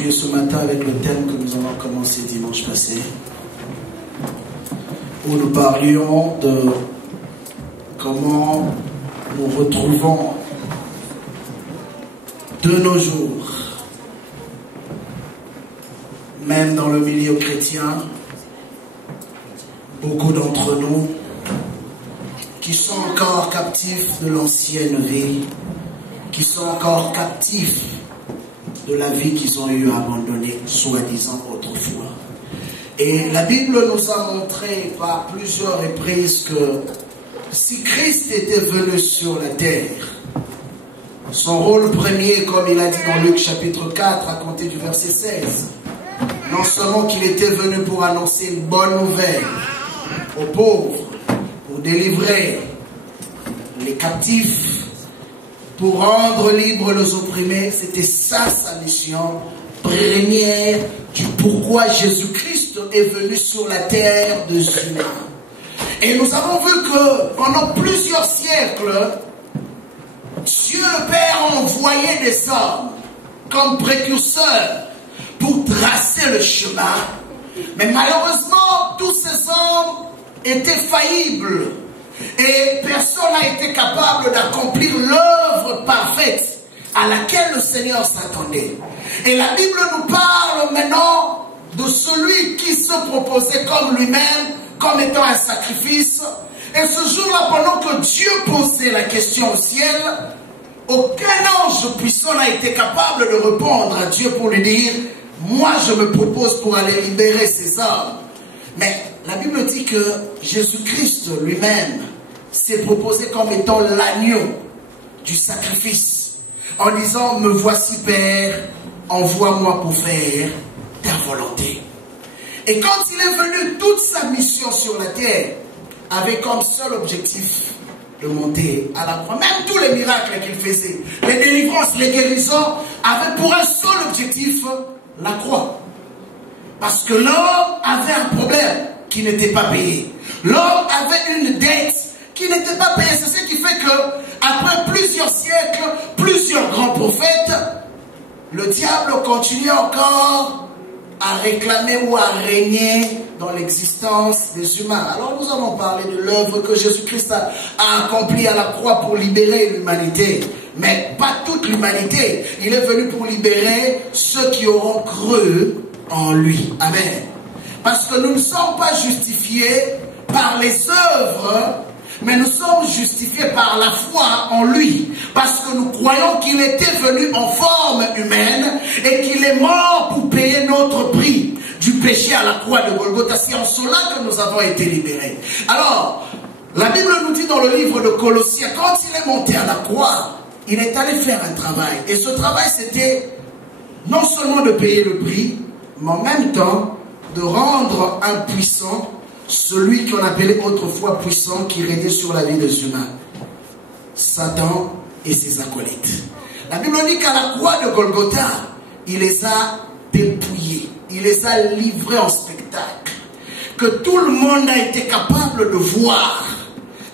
continuer ce matin avec le thème que nous avons commencé dimanche passé, où nous parlions de comment nous retrouvons de nos jours, même dans le milieu chrétien, beaucoup d'entre nous qui sont encore captifs de l'ancienne vie, qui sont encore captifs de la vie qu'ils ont eu à abandonner, soi-disant autrefois. Et la Bible nous a montré par plusieurs reprises que si Christ était venu sur la terre, son rôle premier, comme il a dit dans Luc chapitre 4, à compter du verset 16, non seulement qu'il était venu pour annoncer une bonne nouvelle aux pauvres, pour délivrer les captifs, pour rendre libres les opprimés, c'était ça sa mission première du pourquoi Jésus-Christ est venu sur la terre des humains. Et nous avons vu que pendant plusieurs siècles, Dieu le Père a envoyé des hommes comme précurseurs pour tracer le chemin. Mais malheureusement, tous ces hommes étaient faillibles. Et personne n'a été capable d'accomplir l'œuvre parfaite à laquelle le Seigneur s'attendait. Et la Bible nous parle maintenant de celui qui se proposait comme lui-même, comme étant un sacrifice. Et ce jour-là, pendant que Dieu posait la question au ciel, aucun ange puissant n'a été capable de répondre à Dieu pour lui dire « Moi, je me propose pour aller libérer ces hommes. » Mais la Bible dit que Jésus-Christ lui-même s'est proposé comme étant l'agneau du sacrifice, en disant « Me voici Père, envoie-moi pour faire ta volonté. » Et quand il est venu, toute sa mission sur la terre avait comme seul objectif de monter à la croix. Même tous les miracles qu'il faisait, les délivrances, les guérisons, avaient pour un seul objectif la croix. Parce que l'homme avait un problème qui n'était pas payé. L'homme avait une dette qui n'était pas payée. C'est ce qui fait que, après plusieurs siècles, plusieurs grands prophètes, le diable continue encore à réclamer ou à régner dans l'existence des humains. Alors nous avons parlé de l'œuvre que Jésus-Christ a accomplie à la croix pour libérer l'humanité. Mais pas toute l'humanité. Il est venu pour libérer ceux qui auront cru en lui. Amen. Parce que nous ne sommes pas justifiés par les œuvres, mais nous sommes justifiés par la foi en lui. Parce que nous croyons qu'il était venu en forme humaine et qu'il est mort pour payer notre prix du péché à la croix de Golgotha. C'est en cela que nous avons été libérés. Alors, la Bible nous dit dans le livre de Colossiens, quand il est monté à la croix, il est allé faire un travail. Et ce travail, c'était non seulement de payer le prix, mais en même temps de rendre impuissant celui qu'on appelait autrefois puissant, qui régnait sur la vie des humains, Satan et ses acolytes. La Bible dit qu'à la croix de Golgotha, il les a dépouillés, il les a livrés en spectacle, que tout le monde a été capable de voir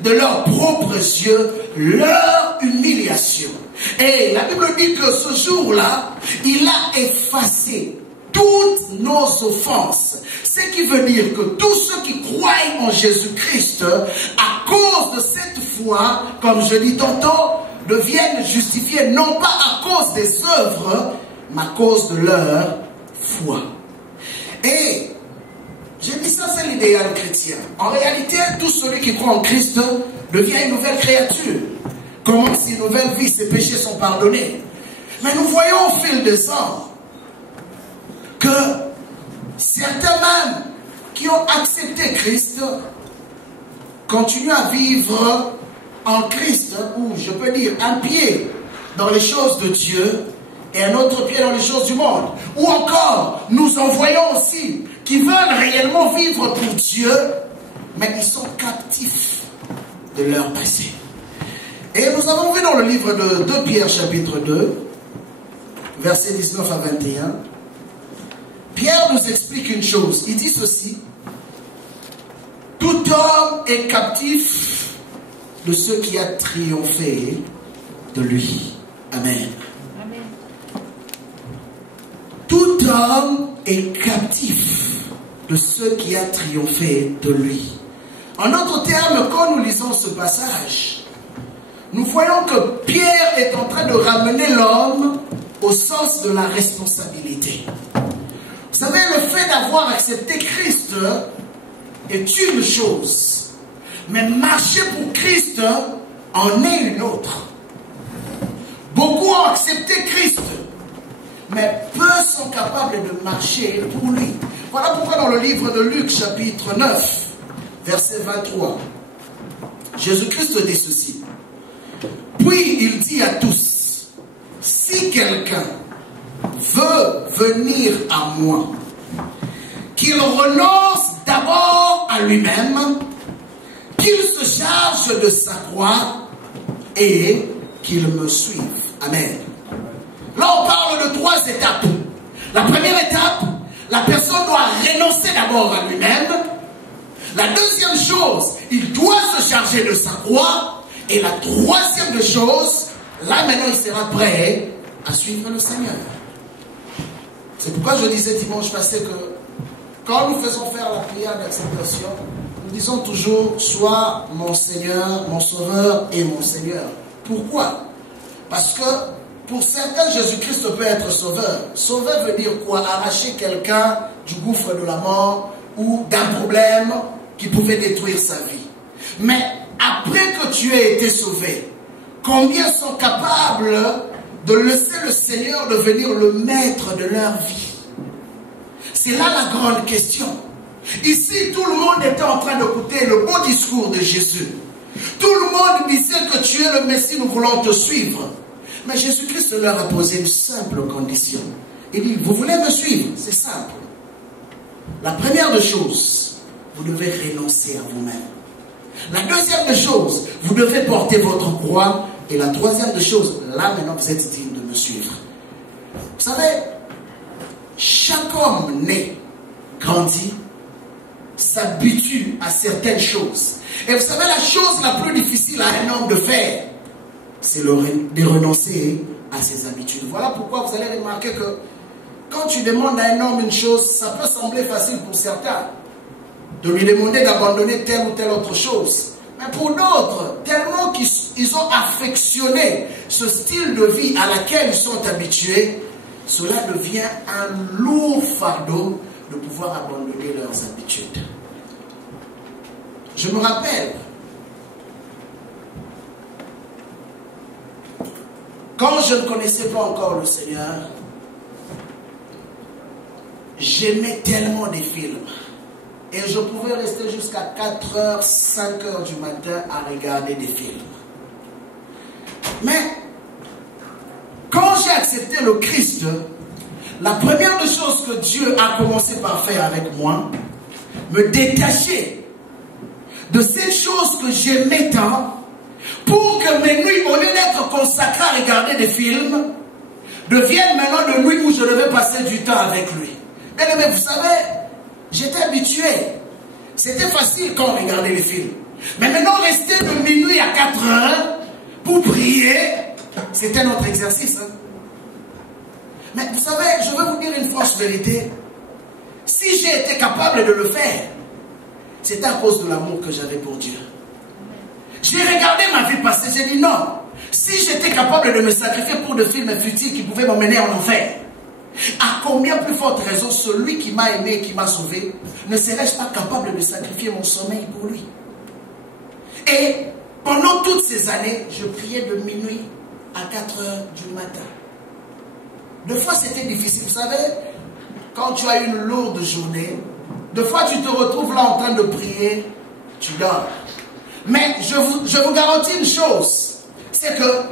de leurs propres yeux leur humiliation. Et la Bible dit que ce jour-là, il a effacé toutes nos offenses. Ce qui veut dire que tous ceux qui croient en Jésus-Christ, à cause de cette foi, comme je dis tantôt, deviennent justifiés non pas à cause des œuvres, mais à cause de leur foi. Et j'ai dit ça, c'est l'idéal chrétien. En réalité, tout celui qui croit en Christ devient une nouvelle créature. Commence une nouvelle vie, ses péchés sont pardonnés. Mais nous voyons au fil des ans que certains même qui ont accepté Christ continuent à vivre en Christ, ou je peux dire un pied dans les choses de Dieu et un autre pied dans les choses du monde. Ou encore, nous en voyons aussi qui veulent réellement vivre pour Dieu, mais ils sont captifs de leur passé. Et nous avons vu dans le livre de 2 Pierre chapitre 2, versets 19 à 21, Pierre nous explique une chose. Il dit ceci: tout homme est captif de ce qui a triomphé de lui. Amen. Amen. Tout homme est captif de ce qui a triomphé de lui. En d'autres termes, quand nous lisons ce passage, nous voyons que Pierre est en train de ramener l'homme au sens de la responsabilité. Vous savez, le fait d'avoir accepté Christ est une chose, mais marcher pour Christ en est une autre. Beaucoup ont accepté Christ, mais peu sont capables de marcher pour lui. Voilà pourquoi dans le livre de Luc, chapitre 9, verset 23, Jésus-Christ dit ceci. Puis il dit à tous, si quelqu'un veut venir à moi, qu'il renonce d'abord à lui-même, qu'il se charge de sa croix et qu'il me suive. Amen. Là, on parle de 3 étapes. La première étape, la personne doit renoncer d'abord à lui-même. La deuxième chose, il doit se charger de sa croix. Et la troisième chose, là maintenant, il sera prêt à suivre le Seigneur. C'est pourquoi je disais dimanche passé que quand nous faisons faire la prière d'acceptation, nous disons toujours, sois mon Seigneur, mon Sauveur et mon Seigneur. Pourquoi? Parce que pour certains, Jésus-Christ peut être sauveur. Sauveur veut dire quoi? Arracher quelqu'un du gouffre de la mort ou d'un problème qui pouvait détruire sa vie. Mais après que tu aies été sauvé, combien sont capables de laisser le Seigneur devenir le maître de leur vie? C'est là la grande question. Ici, tout le monde était en train d'écouter le beau discours de Jésus. Tout le monde disait que tu es le Messie, nous voulons te suivre. Mais Jésus-Christ leur a posé une simple condition. Il dit, vous voulez me suivre? C'est simple. La première des choses, vous devez renoncer à vous-même. La deuxième des choses, vous devez porter votre croix. Et la troisième des choses, là maintenant vous êtes digne de me suivre. Vous savez, chaque homme né, grandit, s'habitue à certaines choses. Et vous savez, la chose la plus difficile à un homme de faire, c'est de renoncer à ses habitudes. Voilà pourquoi vous allez remarquer que quand tu demandes à un homme une chose, ça peut sembler facile pour certains de lui demander d'abandonner telle ou telle autre chose. Mais pour d'autres, tellement qu'ils ont affectionné ce style de vie à laquelle ils sont habitués, cela devient un lourd fardeau de pouvoir abandonner leurs habitudes. Je me rappelle, quand je ne connaissais pas encore le Seigneur, j'aimais tellement des films. Et je pouvais rester jusqu'à 4h, 5h du matin à regarder des films. Mais, quand j'ai accepté le Christ, la première des choses que Dieu a commencé par faire avec moi, me détacher de cette chose que j'aimais tant, pour que mes nuits, au lieu d'être consacrées à regarder des films, deviennent maintenant des nuits où je devais passer du temps avec lui. Mais vous savez, j'étais habitué. C'était facile quand on regardait les films. Mais maintenant, rester de minuit à 4h pour prier, c'était notre exercice. Hein? Mais vous savez, je vais vous dire une franche vérité. Si j'ai été capable de le faire, c'est à cause de l'amour que j'avais pour Dieu. J'ai regardé ma vie passer, j'ai dit non. Si j'étais capable de me sacrifier pour des films futiles qui pouvaient m'emmener en enfer, à combien plus forte raison celui qui m'a aimé et qui m'a sauvé ne serais-je pas capable de sacrifier mon sommeil pour lui? Et pendant toutes ces années, je priais de minuit à 4h du matin. Deux fois c'était difficile, vous savez, quand tu as une lourde journée, deux fois tu te retrouves là en train de prier, tu dors. Mais je vous garantis une chose, c'est que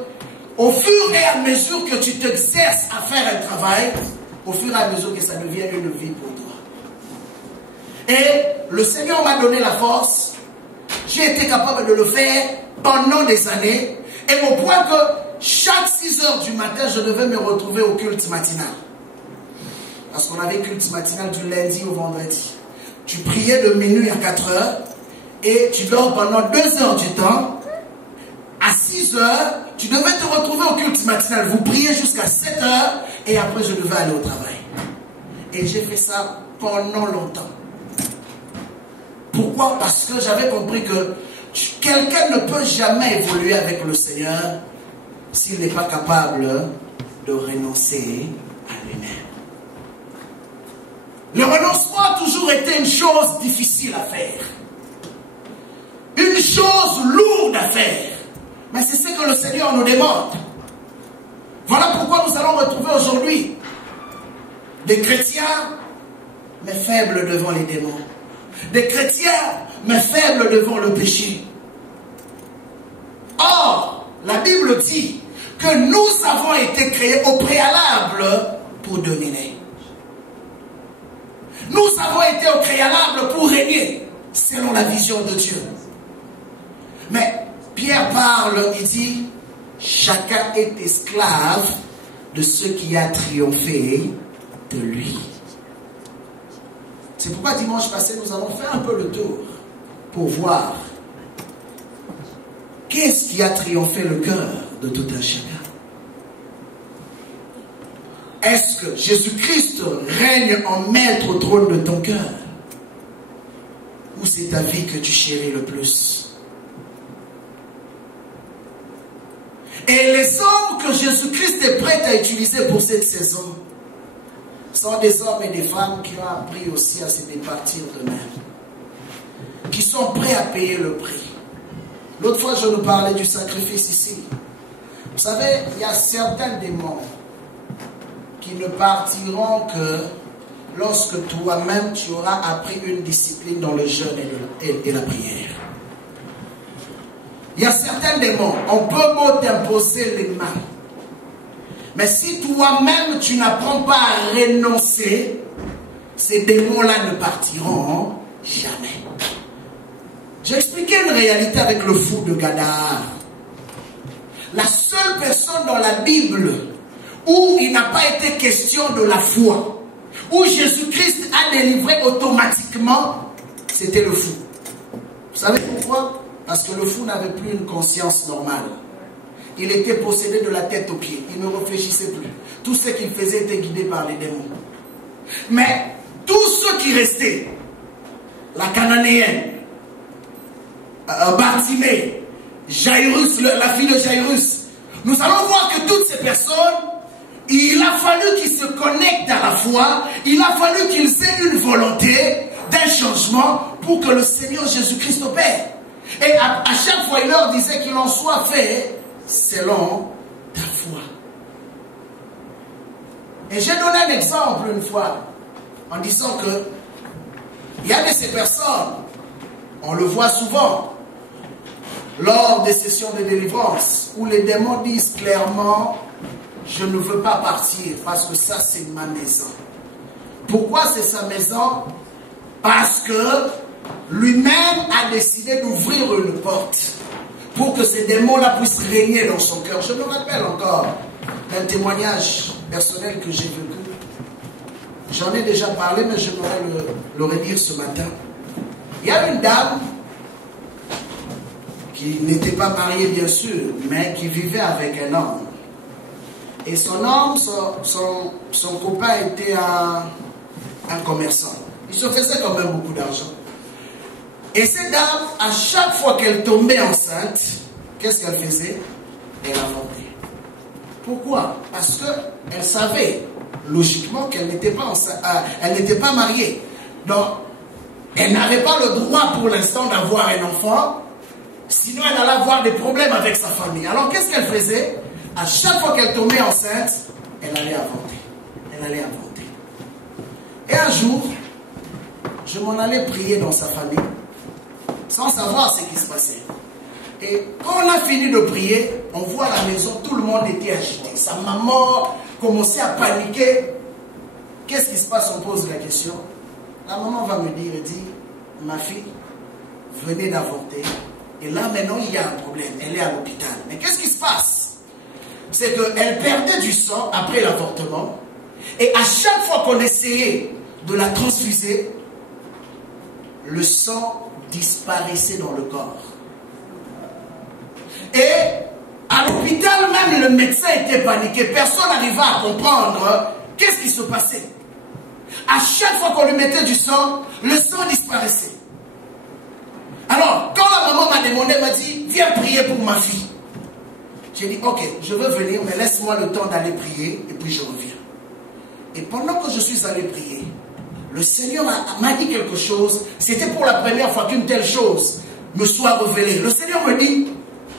au fur et à mesure que tu t'exerces à faire un travail, au fur et à mesure que ça devient une vie pour toi. Et le Seigneur m'a donné la force, j'ai été capable de le faire pendant des années, et au point que chaque 6h du matin, je devais me retrouver au culte matinal. Parce qu'on avait culte matinal du lundi au vendredi. Tu priais de minuit à 4h, et tu dors pendant 2 heures du temps. À 6h, tu devais te retrouver au culte matinal. Vous priez jusqu'à 7h et après je devais aller au travail. Et j'ai fait ça pendant longtemps. Pourquoi? Parce que j'avais compris que quelqu'un ne peut jamais évoluer avec le Seigneur s'il n'est pas capable de renoncer à lui-même. Le renoncement a toujours été une chose difficile à faire. Une chose lourde à faire. Mais c'est ce que le Seigneur nous demande. Voilà pourquoi nous allons retrouver aujourd'hui des chrétiens, mais faibles devant les démons. Des chrétiens, mais faibles devant le péché. Or, la Bible dit que nous avons été créés au préalable pour dominer. Nous avons été au préalable pour régner, selon la vision de Dieu. Mais Pierre parle, il dit, chacun est esclave de ce qui a triomphé de lui. C'est pourquoi dimanche passé, nous avons fait un peu le tour pour voir qu'est-ce qui a triomphé le cœur de tout un chacun. Est-ce que Jésus-Christ règne en maître au trône de ton cœur? Ou c'est ta vie que tu chéris le plus? Et les hommes que Jésus-Christ est prêt à utiliser pour cette saison sont des hommes et des femmes qui ont appris aussi à se départir d'eux-mêmes, qui sont prêts à payer le prix. L'autre fois, je nous parlais du sacrifice ici. Vous savez, il y a certains démons qui ne partiront que lorsque toi-même tu auras appris une discipline dans le jeûne et la prière. Il y a certains démons, on peut t'imposer les mains. Mais si toi-même tu n'apprends pas à renoncer, ces démons-là ne partiront jamais. J'ai expliqué une réalité avec le fou de Gadara. La seule personne dans la Bible où il n'a pas été question de la foi, où Jésus-Christ a délivré automatiquement, c'était le fou. Vous savez pourquoi? Parce que le fou n'avait plus une conscience normale. Il était possédé de la tête aux pieds. Il ne réfléchissait plus. Tout ce qu'il faisait était guidé par les démons. Mais tous ceux qui restaient, la Cananéenne, Bartimée, Jairus, la fille de Jairus, nous allons voir que toutes ces personnes, il a fallu qu'ils se connectent à la foi, il a fallu qu'ils aient une volonté d'un changement pour que le Seigneur Jésus-Christ opère. Et à chaque fois, il leur disait qu'il en soit fait selon ta foi. Et j'ai donné un exemple une fois en disant que il y a de ces personnes, on le voit souvent lors des sessions de délivrance où les démons disent clairement: je ne veux pas partir parce que ça c'est ma maison. Pourquoi c'est sa maison? Parce que lui-même a décidé d'ouvrir une porte pour que ces démons-là puissent régner dans son cœur. Je me rappelle encore d'un témoignage personnel que j'ai vécu. J'en ai déjà parlé, mais je voudrais le redire ce matin. Il y a une dame qui n'était pas mariée, bien sûr, mais qui vivait avec un homme. Et son homme, son copain était un commerçant. Il se faisait quand même beaucoup d'argent. Et cette dame, à chaque fois qu'elle tombait enceinte, qu'est-ce qu'elle faisait? Elle avortait. Pourquoi? Parce qu'elle savait, logiquement, qu'elle n'était pas elle n'était pas mariée. Donc, elle n'avait pas le droit pour l'instant d'avoir un enfant, sinon elle allait avoir des problèmes avec sa famille. Alors, qu'est-ce qu'elle faisait? À chaque fois qu'elle tombait enceinte, elle allait avorter. Elle allait avorter. Et un jour, je m'en allais prier dans sa famille, sans savoir ce qui se passait. Et quand on a fini de prier, on voit à la maison, tout le monde était agité. Sa maman commençait à paniquer. Qu'est-ce qui se passe? On pose la question. La maman va me dire, elle dit: ma fille venait d'avorter. Et là maintenant il y a un problème. Elle est à l'hôpital. Mais qu'est-ce qui se passe? C'est qu'elle perdait du sang après l'avortement. Et à chaque fois qu'on essayait de la transfuser, le sang disparaissait dans le corps. Et à l'hôpital même, le médecin était paniqué. Personne n'arrivait à comprendre qu'est-ce qui se passait. à chaque fois qu'on lui mettait du sang, le sang disparaissait. Alors, quand la maman m'a demandé, elle m'a dit, viens prier pour ma fille. J'ai dit, ok, je veux venir, mais laisse-moi le temps d'aller prier, et puis je reviens. Et pendant que je suis allé prier, le Seigneur m'a dit quelque chose. C'était pour la première fois qu'une telle chose me soit révélée. Le Seigneur me dit,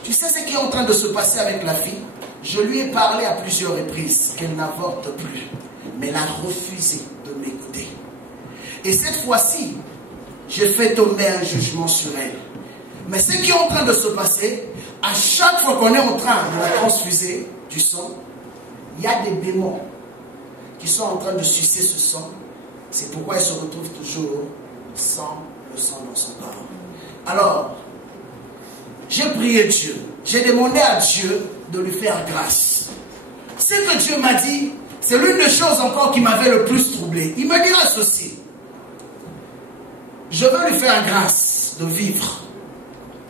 tu sais ce qui est en train de se passer avec la fille? Je lui ai parlé à plusieurs reprises qu'elle n'avorte plus. Mais elle a refusé de m'écouter. Et cette fois-ci, j'ai fait tomber un jugement sur elle. Mais ce qui est en train de se passer, à chaque fois qu'on est en train de la transfuser du sang, il y a des démons qui sont en train de sucer ce sang. C'est pourquoi elle se retrouve toujours sans le sang dans son corps. Alors, j'ai prié Dieu. J'ai demandé à Dieu de lui faire grâce. Ce que Dieu m'a dit, c'est l'une des choses encore qui m'avait le plus troublé. Il me dira ceci. Je veux lui faire grâce de vivre.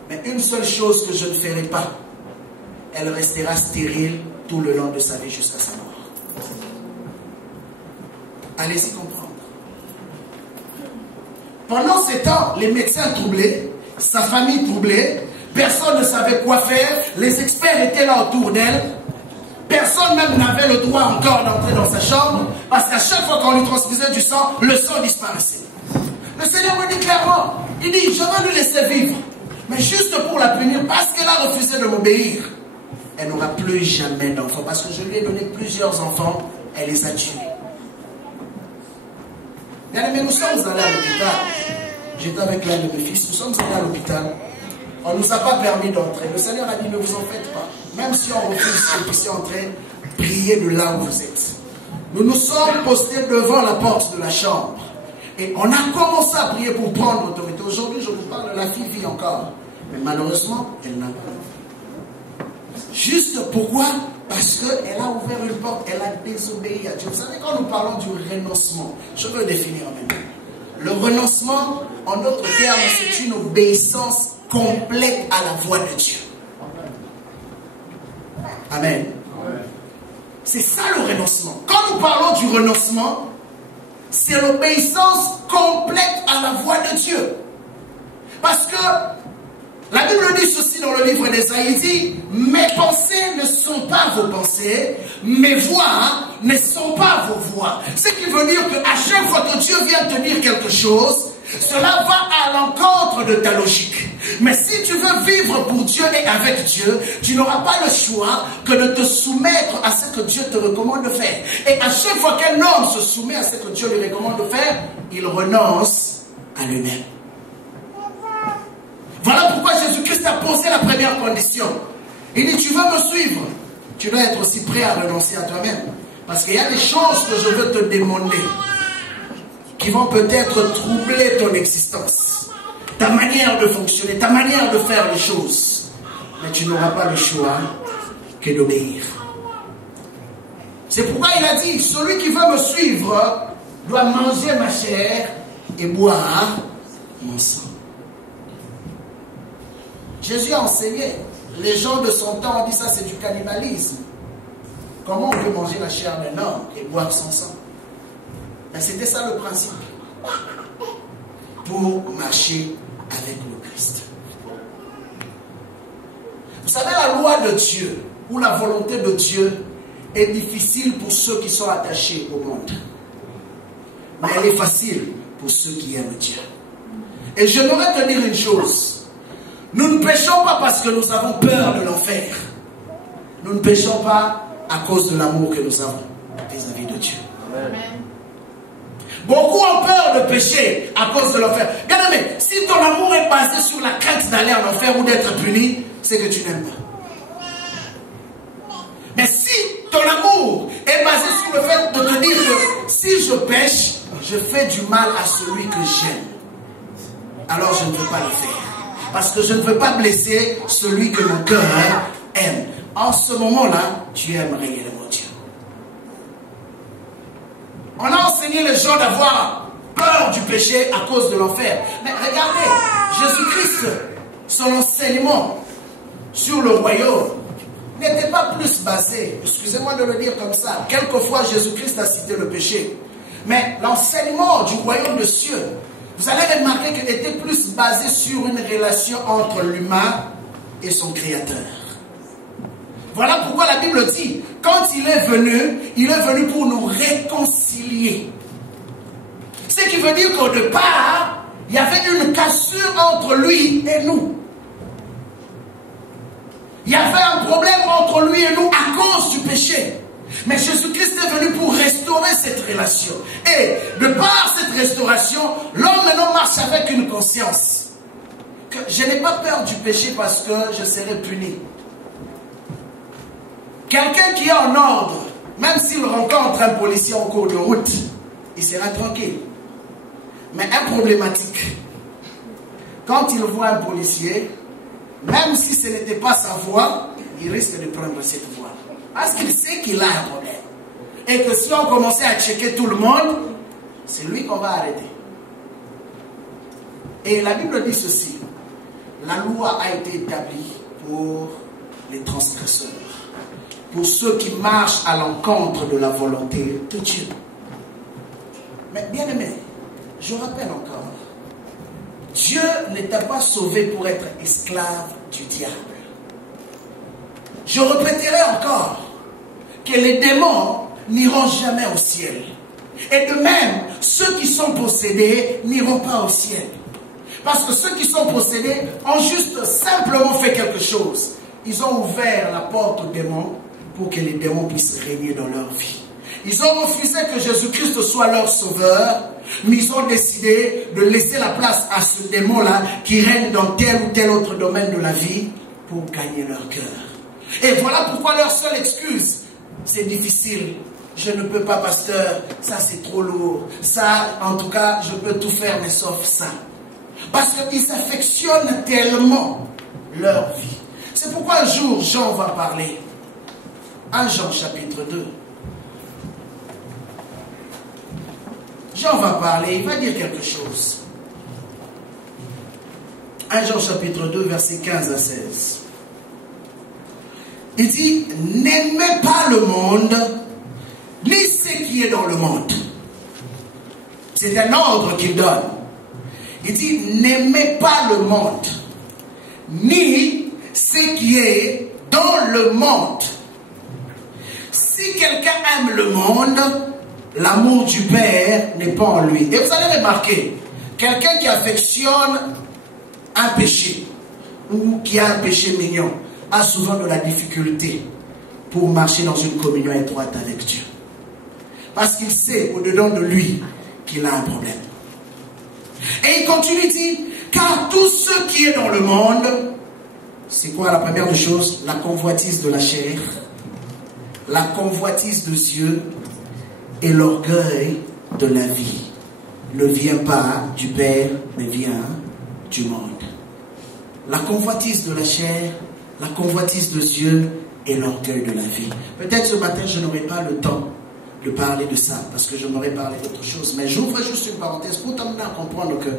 Mais une seule chose que je ne ferai pas, elle restera stérile tout le long de sa vie jusqu'à sa mort. Allez-y comprendre. Pendant ces temps, les médecins troublés, sa famille troublée, personne ne savait quoi faire, les experts étaient là autour d'elle, personne même n'avait le droit encore d'entrer dans sa chambre, parce qu'à chaque fois qu'on lui transfusait du sang, le sang disparaissait. Le Seigneur me dit clairement, il dit, je vais lui laisser vivre, mais juste pour la punir, parce qu'elle a refusé de m'obéir, elle n'aura plus jamais d'enfants, parce que je lui ai donné plusieurs enfants, elle les a tués. Mais nous sommes allés à l'hôpital. J'étais avec l'un de mes fils, nous sommes allés à l'hôpital. On ne nous a pas permis d'entrer. Le Seigneur a dit, ne vous en faites pas. Même si on refuse que vous puissiez entrer, priez de là où vous êtes. Nous nous sommes postés devant la porte de la chambre. Et on a commencé à prier pour prendre l'autorité. Aujourd'hui, je vous parle, la fille vit encore. Mais malheureusement, elle n'a pas. Juste pourquoi? Parce qu'elle a ouvert une porte, elle a désobéi à Dieu. Vous savez, quand nous parlons du renoncement, je veux définir maintenant. Le renoncement, en d'autres termes, c'est une obéissance complète à la voix de Dieu. Amen. C'est ça le renoncement. Quand nous parlons du renoncement, c'est l'obéissance complète à la voix de Dieu. Parce que la Bible dit ceci dans le livre d'Ésaïe, il dit, mes pensées ne sont pas vos pensées, mes voix ne sont pas vos voix. Ce qui veut dire qu'à chaque fois que Dieu vient te dire quelque chose, cela va à l'encontre de ta logique. Mais si tu veux vivre pour Dieu et avec Dieu, tu n'auras pas le choix que de te soumettre à ce que Dieu te recommande de faire. Et à chaque fois qu'un homme se soumet à ce que Dieu lui recommande de faire, il renonce à lui-même. Voilà pourquoi Jésus-Christ a posé la première condition. Il dit, tu veux me suivre, tu dois être aussi prêt à renoncer à toi-même. Parce qu'il y a des choses que je veux te demander qui vont peut-être troubler ton existence, ta manière de fonctionner, ta manière de faire les choses. Mais tu n'auras pas le choix que d'obéir. C'est pourquoi il a dit, celui qui veut me suivre doit manger ma chair et boire mon sang. Jésus a enseigné. Les gens de son temps ont dit ça, c'est du cannibalisme. Comment on peut manger la chair d'un homme et boire son sang? C'était ça le principe. Pour marcher avec le Christ. Vous savez, la loi de Dieu, ou la volonté de Dieu, est difficile pour ceux qui sont attachés au monde. Mais elle est facile pour ceux qui aiment Dieu. Et je voudrais te dire une chose. Nous ne péchons pas parce que nous avons peur de l'enfer. Nous ne péchons pas à cause de l'amour que nous avons vis-à-vis de Dieu. Amen. Beaucoup ont peur de pécher à cause de l'enfer. Bien aimé, si ton amour est basé sur la crainte d'aller en enfer ou d'être puni, c'est que tu n'aimes pas. Mais si ton amour est basé sur le fait de te dire que si je pêche, je fais du mal à celui que j'aime, alors je ne veux pas le faire. Parce que je ne veux pas blesser celui que mon cœur aime. En ce moment-là, tu aimes réellement Dieu. On a enseigné les gens d'avoir peur du péché à cause de l'enfer. Mais regardez, Jésus-Christ, son enseignement sur le royaume n'était pas plus basé, excusez-moi de le dire comme ça, quelquefois Jésus-Christ a cité le péché. Mais l'enseignement du royaume de cieux, vous allez remarquer qu'il était plus basé sur une relation entre l'humain et son créateur. Voilà pourquoi la Bible dit, quand il est venu pour nous réconcilier. Ce qui veut dire qu'au départ, il y avait une cassure entre lui et nous. Il y avait un problème entre lui et nous à cause du péché. Mais Jésus-Christ est venu pour restaurer cette relation. Et de par cette restauration, l'homme maintenant marche avec une conscience. Que je n'ai pas peur du péché parce que je serai puni. Quelqu'un qui est en ordre, même s'il rencontre un policier en cours de route, il sera tranquille. Mais un problématique, quand il voit un policier, même si ce n'était pas sa voie, il risque de prendre cette voie. Parce qu'il sait qu'il a un problème. Et que si on commençait à checker tout le monde, c'est lui qu'on va arrêter. Et la Bible dit ceci, la loi a été établie pour les transgresseurs, pour ceux qui marchent à l'encontre de la volonté de Dieu. Mais bien aimé, je rappelle encore, Dieu ne t'a pas sauvé pour être esclave du diable. Je répéterai encore que les démons n'iront jamais au ciel. Et de même, ceux qui sont possédés n'iront pas au ciel. Parce que ceux qui sont possédés ont juste simplement fait quelque chose. Ils ont ouvert la porte aux démons pour que les démons puissent régner dans leur vie. Ils ont refusé que Jésus-Christ soit leur sauveur, mais ils ont décidé de laisser la place à ce démon-là qui règne dans tel ou tel autre domaine de la vie pour gagner leur cœur. Et voilà pourquoi leur seule excuse, c'est difficile. Je ne peux pas, pasteur, ça c'est trop lourd. Ça, en tout cas, je peux tout faire, mais sauf ça. Parce qu'ils affectionnent tellement leur vie. C'est pourquoi un jour, Jean va parler. 1 Jean chapitre 2. Jean va parler, il va dire quelque chose. 1 Jean chapitre 2, versets 15 à 16. Il dit, n'aimez pas le monde, ni ce qui est dans le monde. C'est un ordre qu'il donne. Il dit, n'aimez pas le monde, ni ce qui est dans le monde. Si quelqu'un aime le monde, l'amour du Père n'est pas en lui. Et vous allez remarquer, quelqu'un qui affectionne un péché, ou qui a un péché mignon, a souvent de la difficulté pour marcher dans une communion étroite avec Dieu. Parce qu'il sait au-dedans de lui qu'il a un problème. Et il continue, il dit, car tout ce qui est dans le monde, c'est quoi la première des choses? La convoitise de la chair, la convoitise des yeux et l'orgueil de la vie ne vient pas du Père, mais vient du monde. La convoitise de la chair, la convoitise des yeux et l'orgueil de la vie. Peut-être ce matin, je n'aurai pas le temps de parler de ça, parce que je n'aurais parlé d'autre chose. Mais j'ouvre juste une parenthèse pour t'amener à comprendre que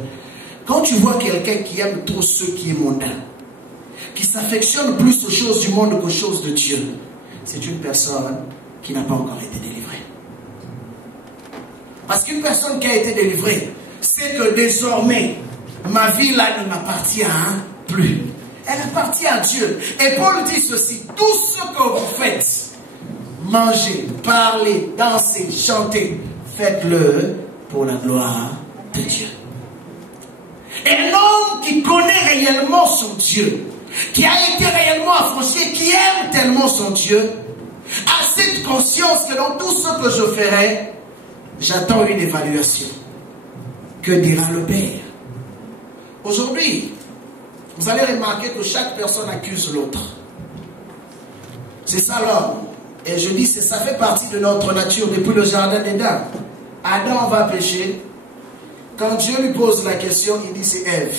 quand tu vois quelqu'un qui aime trop ce qui est mondain, qui s'affectionne plus aux choses du monde qu'aux choses de Dieu, c'est une personne qui n'a pas encore été délivrée. Parce qu'une personne qui a été délivrée sait que désormais, ma vie là ne m'appartient plus. Elle appartient à Dieu. Et Paul dit ceci, tout ce que vous faites, mangez, parlez, dansez, chantez, faites-le pour la gloire de Dieu. Et l'homme qui connaît réellement son Dieu, qui a été réellement affranchi, qui aime tellement son Dieu, a cette conscience que dans tout ce que je ferai, j'attends une évaluation. Que dira le Père? Aujourd'hui, vous allez remarquer que chaque personne accuse l'autre. C'est ça l'homme. Et je dis, ça fait partie de notre nature depuis le jardin d'Éden. Adam va pécher. Quand Dieu lui pose la question, il dit c'est Ève.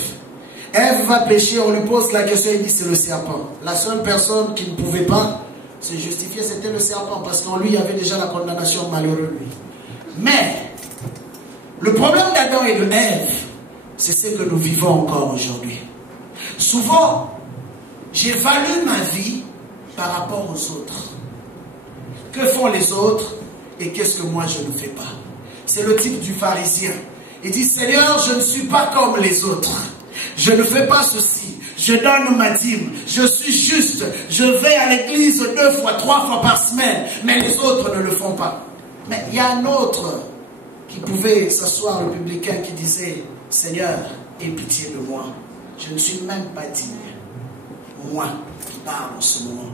Ève va pécher, on lui pose la question, il dit c'est le serpent. La seule personne qui ne pouvait pas se justifier, c'était le serpent, parce qu'en lui, il y avait déjà la condamnation malheureuse. Mais, le problème d'Adam et de Ève, c'est ce que nous vivons encore aujourd'hui. Souvent, j'évalue ma vie par rapport aux autres. Que font les autres et qu'est-ce que moi je ne fais pas? c'est le type du pharisien. Il dit, Seigneur, je ne suis pas comme les autres. Je ne fais pas ceci. Je donne ma dîme. Je suis juste. Je vais à l'église 2 fois, 3 fois par semaine. Mais les autres ne le font pas. Mais il y a un autre qui pouvait s'asseoir, le publicain, qui disait, Seigneur, aie pitié de moi. Je ne suis même pas digne, moi qui parle en ce moment,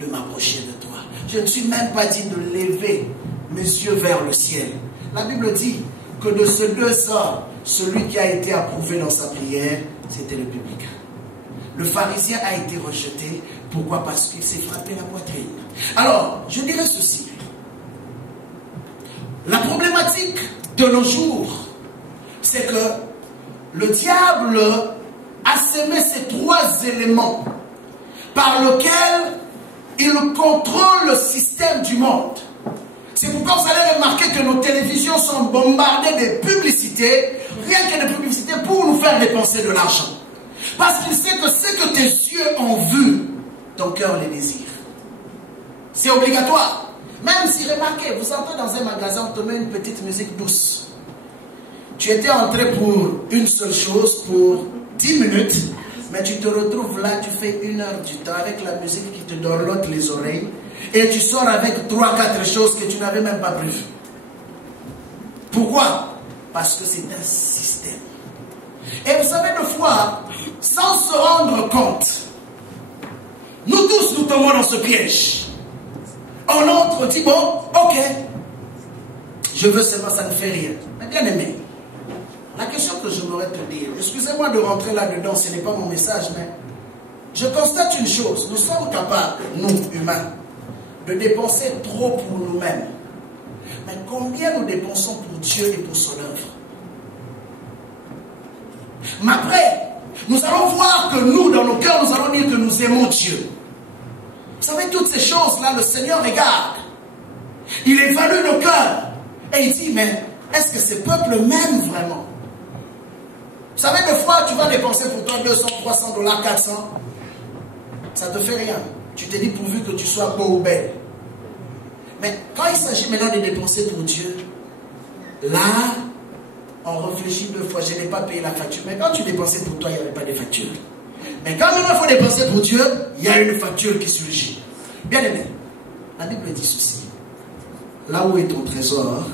de m'approcher de toi. Je ne suis même pas digne de lever mes yeux vers le ciel. La Bible dit que de ces 2 hommes, celui qui a été approuvé dans sa prière, c'était le publicain. Le pharisien a été rejeté. Pourquoi? Parce qu'il s'est frappé la poitrine. Alors, je dirais ceci. La problématique de nos jours, c'est que le diable a semé ces 3 éléments par lesquels il contrôle le système du monde. C'est pourquoi vous allez remarquer que nos télévisions sont bombardées de publicités, rien que de publicités pour nous faire dépenser de l'argent. Parce qu'il sait que ce que tes yeux ont vu, ton cœur les désire. C'est obligatoire. Même si, remarquez, vous entrez dans un magasin, on te met une petite musique douce. Tu étais entré pour une seule chose, pour 10 minutes, mais tu te retrouves là, tu fais 1 heure du temps avec la musique qui te dorlote les oreilles, et tu sors avec 3-4 choses que tu n'avais même pas prévues. Pourquoi? Parce que c'est un système. Et vous savez, des fois, sans se rendre compte, nous tous nous tombons dans ce piège. On entre, on dit, bon, ok, je veux seulement, ça ne fait rien. Mais bien aimé, la question que j'aimerais te dire, excusez-moi de rentrer là-dedans, ce n'est pas mon message, mais je constate une chose, nous sommes capables, nous, humains, de dépenser trop pour nous-mêmes. Mais combien nous dépensons pour Dieu et pour son œuvre? Mais après, nous allons voir que nous, dans nos cœurs, nous allons dire que nous aimons Dieu. Vous savez, toutes ces choses-là, le Seigneur regarde. Il évalue nos cœurs. Et il dit, mais est-ce que ce peuple m'aime vraiment? Vous savez, des fois, tu vas dépenser pour toi 200, 300 $, 400. Ça ne te fait rien. Tu te dis pourvu que tu sois beau ou belle. Mais quand il s'agit maintenant de dépenser pour Dieu, là, on réfléchit 2 fois. Je n'ai pas payé la facture. Mais quand tu dépensais pour toi, il n'y avait pas de facture. Mais quand même il faut dépenser pour Dieu, il y a une facture qui surgit. Bien aimé, la Bible dit ceci. Là où est ton trésor,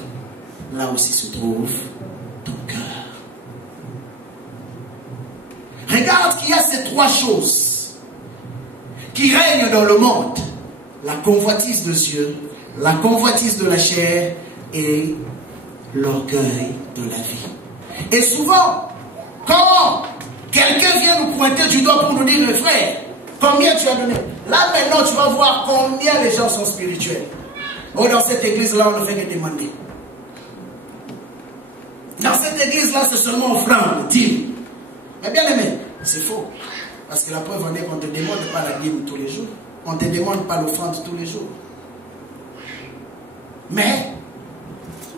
là aussi se trouve ton cœur. Regarde qu'il y a ces 3 choses qui règnent dans le monde. La convoitise de Dieu, la convoitise de la chair et l'orgueil de la vie. Et souvent, quand quelqu'un vient nous pointer du doigt pour nous dire, frère, combien tu as donné? Là maintenant, tu vas voir combien les gens sont spirituels. Oh, dans cette église-là, on ne fait que demander. Dans cette église-là, c'est seulement offrande, dîme. Mais bien aimé, c'est faux. Parce que la preuve en est qu'on ne te demande pas la dîme tous les jours. On ne te demande pas l'offrande tous les jours. Mais,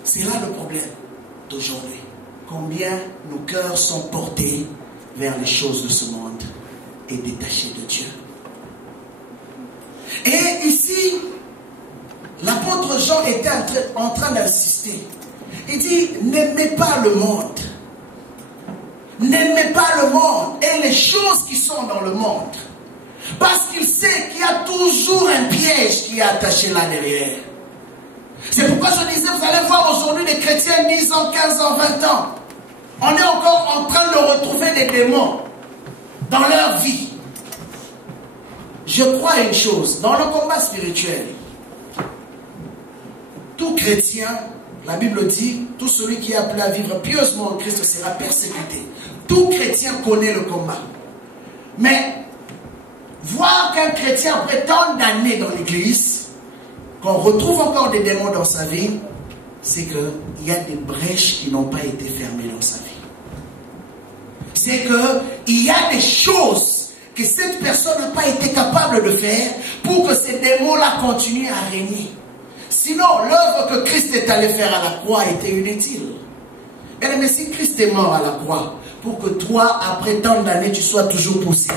c'est là le problème d'aujourd'hui. Combien nos cœurs sont portés vers les choses de ce monde et détachés de Dieu. Et ici, l'apôtre Jean était en train d'insister. Il dit, n'aimez pas le monde. N'aimez pas le monde et les choses qui sont dans le monde. Parce qu'il sait qu'il y a toujours un piège qui est attaché là derrière. C'est pourquoi je disais, vous allez voir aujourd'hui des chrétiens 10 ans, 15 ans, 20 ans. On est encore en train de retrouver des démons dans leur vie. Je crois à une chose, dans le combat spirituel, tout chrétien, la Bible dit, tout celui qui est appelé à vivre pieusement en Christ sera persécuté. Tout chrétien connaît le combat. Mais, voir qu'un chrétien, après tant d'années dans l'église, qu'on retrouve encore des démons dans sa vie, c'est qu'il y a des brèches qui n'ont pas été fermées dans sa vie. C'est qu'il y a des choses que cette personne n'a pas été capable de faire pour que ces démons-là continuent à régner. Sinon, l'œuvre que Christ est allé faire à la croix était inutile. Mais si Christ est mort à la croix, pour que toi, après tant d'années, tu sois toujours possédé,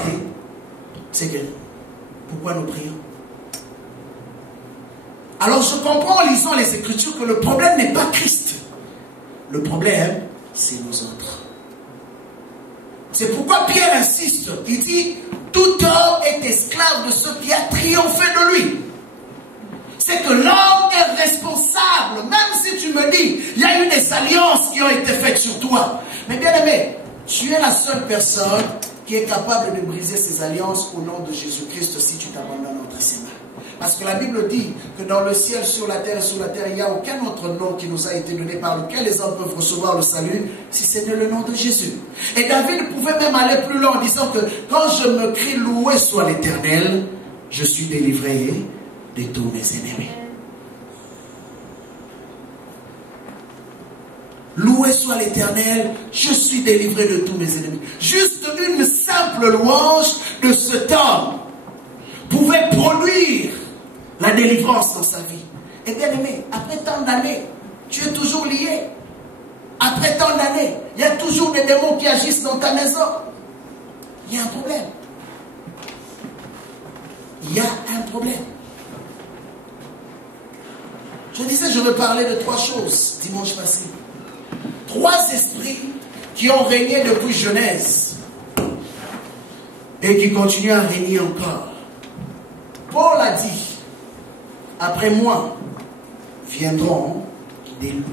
c'est que, pourquoi nous prions? Alors je comprends en lisant les Écritures que le problème n'est pas Christ. Le problème, c'est nous autres. C'est pourquoi Pierre insiste. Il dit, tout homme est esclave de ce qui a triomphé de lui. C'est que l'homme est responsable. Même si tu me dis, il y a eu des alliances qui ont été faites sur toi. Mais bien aimé, tu es la seule personne qui est capable de briser ces alliances au nom de Jésus-Christ si tu t'abandonnes entre ses mains. Parce que la Bible dit que dans le ciel, sur la terre et sous la terre, il n'y a aucun autre nom qui nous a été donné par lequel les hommes peuvent recevoir le salut, si ce n'est le nom de Jésus. Et David pouvait même aller plus loin en disant que quand je me crie loué soit l'Éternel, je suis délivré de tous mes ennemis. Loué soit l'Éternel, je suis délivré de tous mes ennemis. Juste une simple louange de cet homme pouvait produire la délivrance dans sa vie. Et bien aimé, après tant d'années, tu es toujours lié. Après tant d'années, il y a toujours des démons qui agissent dans ta maison. Il y a un problème. Il y a un problème. Je disais, je veux parler de 3 choses dimanche passé. 3 esprits qui ont régné depuis Genèse et qui continuent à régner encore. Paul a dit, après moi viendront des loups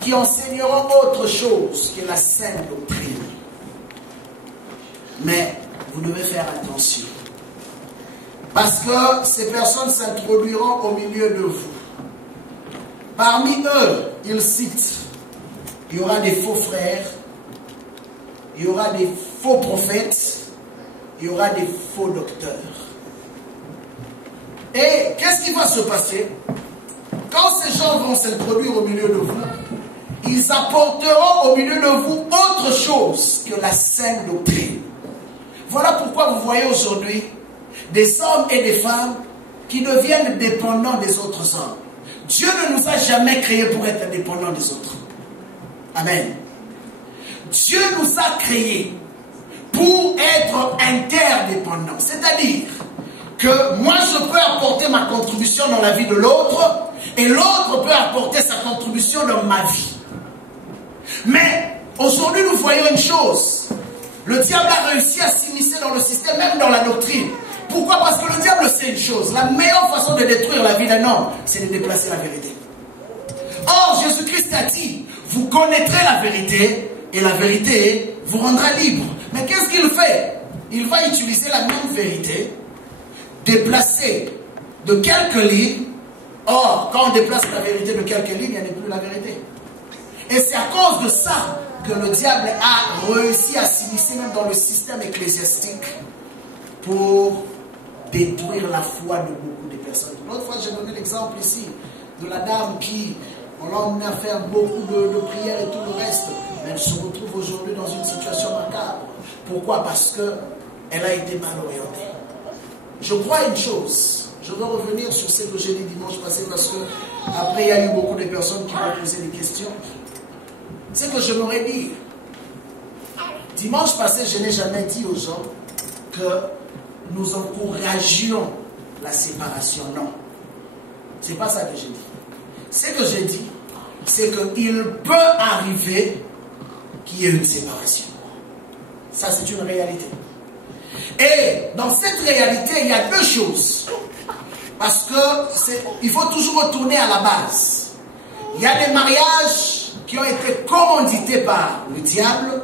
qui enseigneront autre chose que la saine doctrine. Mais vous devez faire attention. Parce que ces personnes s'introduiront au milieu de vous. Parmi eux, ils citent, il y aura des faux frères, il y aura des faux prophètes, il y aura des faux docteurs. Et qu'est-ce qui va se passer? Quand ces gens vont s'introduire au milieu de vous, ils apporteront au milieu de vous autre chose que la saine doctrine. Voilà pourquoi vous voyez aujourd'hui des hommes et des femmes qui deviennent dépendants des autres hommes. Dieu ne nous a jamais créés pour être dépendants des autres. Amen. Dieu nous a créés pour être interdépendants. C'est-à-dire que moi je peux apporter ma contribution dans la vie de l'autre et l'autre peut apporter sa contribution dans ma vie. Mais aujourd'hui nous voyons une chose. Le diable a réussi à s'immiscer dans le système, même dans la doctrine. Pourquoi? Parce que le diable sait une chose. La meilleure façon de détruire la vie d'un homme, c'est de déplacer la vérité. Or, Jésus-Christ a dit, vous connaîtrez la vérité et la vérité vous rendra libre. Mais qu'est-ce qu'il fait? Il va utiliser la même vérité, déplacer de quelques lignes. Or, quand on déplace la vérité de quelques lignes, il n'y a plus la vérité. Et c'est à cause de ça que le diable a réussi à s'immiscer même dans le système ecclésiastique pour détruire la foi de beaucoup de personnes. L'autre fois, j'ai donné l'exemple ici de la dame qui, on l'a emmené à faire beaucoup de prières et tout le reste, mais elle se retrouve aujourd'hui dans une situation macabre. Pourquoi? Parce qu'elle a été mal orientée. Je crois une chose, je veux revenir sur ce que j'ai dit dimanche passé parce que après il y a eu beaucoup de personnes qui m'ont posé des questions. C'est que je m'aurais dit, dimanche passé, je n'ai jamais dit aux gens que nous encouragions la séparation. Non. C'est pas ça que j'ai dit. Ce que j'ai dit, c'est qu'il peut arriver qu'il y ait une séparation. Ça, c'est une réalité. Et dans cette réalité, il y a 2 choses. Parce que il faut toujours retourner à la base. Il y a des mariages qui ont été commandités par le diable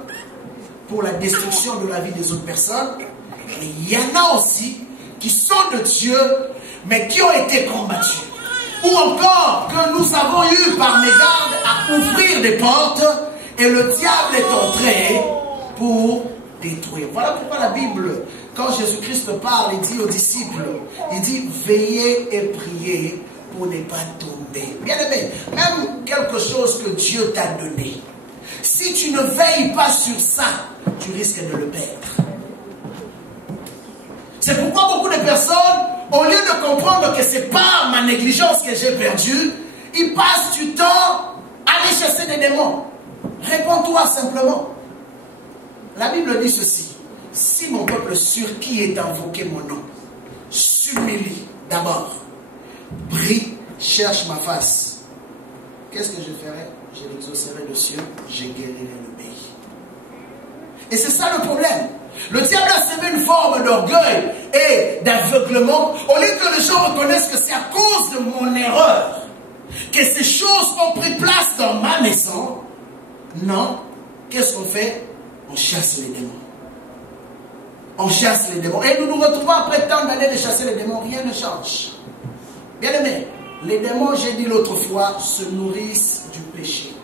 pour la destruction de la vie des autres personnes. Et il y en a aussi qui sont de Dieu, mais qui ont été combattus. Ou encore que nous avons eu par mégarde à ouvrir des portes et le diable est entré pour détruire. Voilà pourquoi la Bible, quand Jésus-Christ parle, il dit aux disciples, il dit veillez et priez pour ne pas tomber. Bien aimé, même quelque chose que Dieu t'a donné, si tu ne veilles pas sur ça, tu risques de le perdre. C'est pourquoi beaucoup de personnes, au lieu de comprendre que ce n'est pas ma négligence que j'ai perdue, ils passent du temps à aller chasser des démons. Réponds-toi simplement. La Bible dit ceci. Si mon peuple sur qui est invoqué mon nom s'humilie d'abord, prie, cherche ma face, qu'est-ce que je ferai? Je l'exaucerai le ciel, je guérirai le pays. Et c'est ça le problème. Le diable a semé une forme d'orgueil et d'aveuglement. Au lieu que les gens reconnaissent que c'est à cause de mon erreur que ces choses ont pris place dans ma maison, non, qu'est-ce qu'on fait? On chasse les démons. On chasse les démons. Et nous nous retrouvons après tant d'années de chasser les démons, rien ne change. Bien aimé, les démons, j'ai dit l'autre fois, se nourrissent du péché.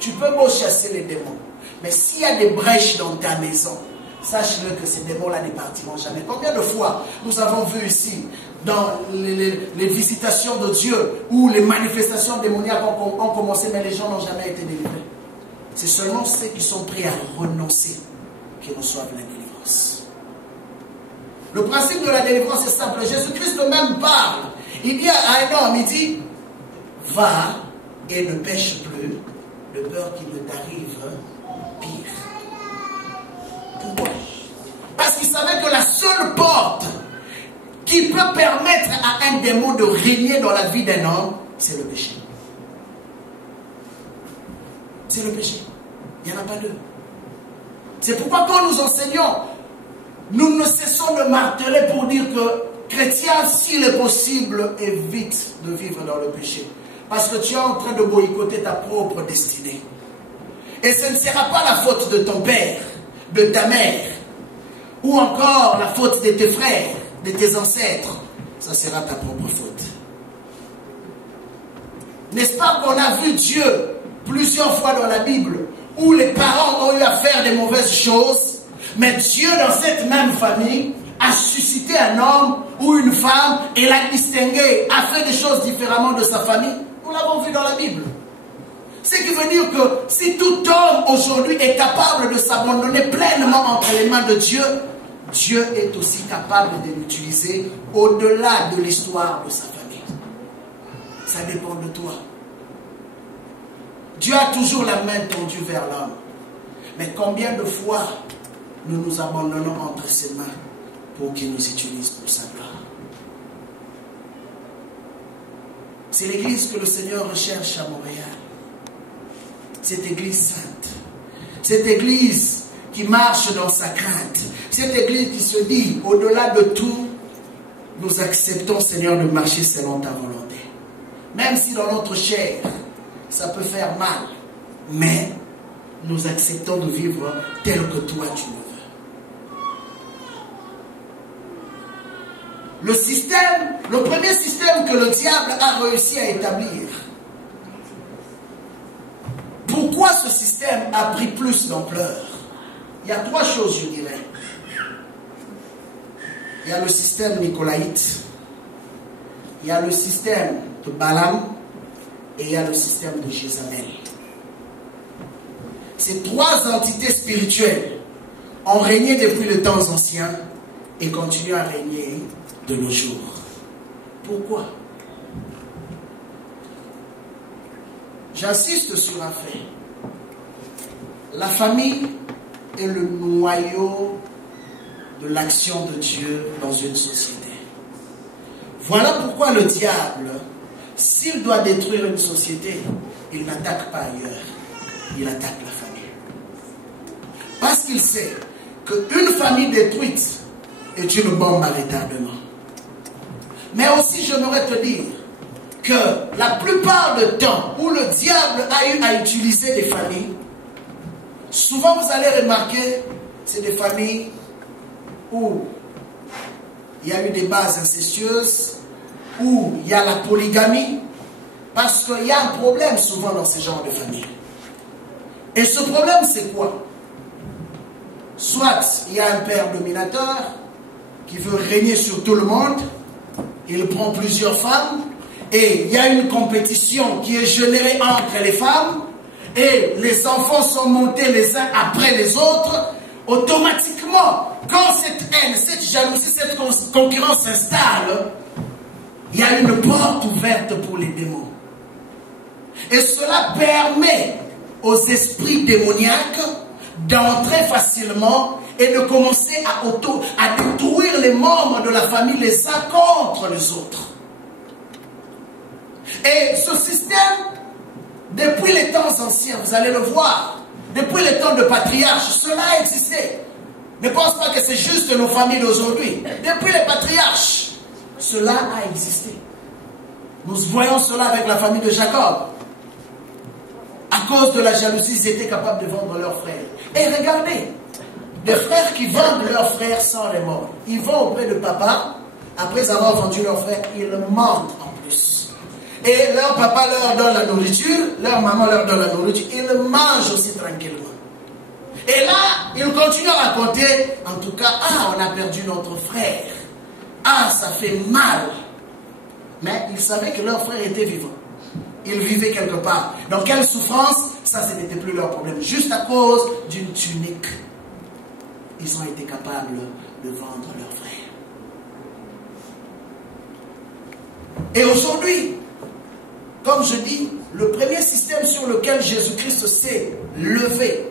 Tu peux beau chasser les démons, mais s'il y a des brèches dans ta maison, sache-le que ces démons-là ne partiront jamais. Combien de fois nous avons vu ici, dans les visitations de Dieu, où les manifestations démoniaques ont commencé, mais les gens n'ont jamais été délivrés. C'est seulement ceux qui sont prêts à renoncer qui reçoivent la délivrance. Le principe de la délivrance est simple. Jésus-Christ même parle. Il dit à un homme, il dit, va et ne pêche plus, de peur qu'il ne t'arrive pire. Pourquoi? Parce qu'il savait que la seule porte qui peut permettre à un démon de régner dans la vie d'un homme, c'est le péché. C'est le péché. Il n'y en a pas deux. C'est pourquoi quand nous enseignons, nous ne cessons de marteler pour dire que chrétien, s'il est possible, évite de vivre dans le péché. Parce que tu es en train de boycotter ta propre destinée. Et ce ne sera pas la faute de ton père, de ta mère, ou encore la faute de tes frères, de tes ancêtres. Ça sera ta propre faute. N'est-ce pas qu'on a vu Dieu plusieurs fois dans la Bible où les parents ont eu à faire des mauvaises choses, mais Dieu dans cette même famille a suscité un homme ou une femme et l'a distingué, a fait des choses différemment de sa famille? Nous l'avons vu dans la Bible. Ce qui veut dire que si tout homme aujourd'hui est capable de s'abandonner pleinement entre les mains de Dieu, Dieu est aussi capable de l'utiliser au-delà de l'histoire de sa famille. Ça dépend de toi. Dieu a toujours la main tendue vers l'homme. Mais combien de fois nous nous abandonnons entre ses mains pour qu'il nous utilise pour sa gloire? C'est l'église que le Seigneur recherche à Montréal. Cette église sainte. Cette église qui marche dans sa crainte. Cette église qui se dit, au-delà de tout, nous acceptons, Seigneur, de marcher selon ta volonté. Même si dans notre chair, ça peut faire mal. Mais nous acceptons de vivre tel que toi tu le veux. Le système, le premier système que le diable a réussi à établir. Pourquoi ce système a pris plus d'ampleur? Il y a trois choses, je dirais. Il y a le système nicolaïte, il y a le système de Balaam et il y a le système de Jézabel. Ces trois entités spirituelles ont régné depuis les temps anciens et continuent à régner de nos jours. Pourquoi? J'insiste sur un fait. La famille est le noyau de l'action de Dieu dans une société. Voilà pourquoi le diable, s'il doit détruire une société, il n'attaque pas ailleurs, il attaque la famille. Parce qu'il sait qu'une famille détruite est une bombe à retardement. Mais aussi, j'aimerais te dire que la plupart du temps où le diable a eu à utiliser des familles, souvent vous allez remarquer, c'est des familles où il y a eu des bases incestueuses, où il y a la polygamie, parce qu'il y a un problème souvent dans ce genre de famille. Et ce problème, c'est quoi? Soit il y a un père dominateur qui veut régner sur tout le monde, il prend plusieurs femmes, et il y a une compétition qui est générée entre les femmes, et les enfants sont montés les uns après les autres. Automatiquement, quand cette haine, cette jalousie, cette concurrence s'installe, il y a une porte ouverte pour les démons. Et cela permet aux esprits démoniaques d'entrer facilement et de commencer à détruire les membres de la famille les uns contre les autres. Et ce système, depuis les temps anciens, vous allez le voir, depuis les temps de patriarches, cela a existé. Ne pense pas que c'est juste nos familles d'aujourd'hui. Depuis les patriarches, cela a existé. Nous voyons cela avec la famille de Jacob. À cause de la jalousie, ils étaient capables de vendre leurs frères. Et regardez, des frères qui vendent leurs frères sans remords. Ils vont auprès de papa, après avoir vendu leurs frères, ils le mentent en plus. Et leur papa leur donne la nourriture, leur maman leur donne la nourriture, ils le mangent aussi tranquillement. Et là, ils continuent à raconter, en tout cas, ah, on a perdu notre frère. Ah, ça fait mal. Mais ils savaient que leur frère était vivant. Ils vivaient quelque part. Donc, quelle souffrance? Ça, ce n'était plus leur problème. Juste à cause d'une tunique, ils ont été capables de vendre leur frère. Et aujourd'hui, comme je dis, le premier système sur lequel Jésus-Christ s'est levé,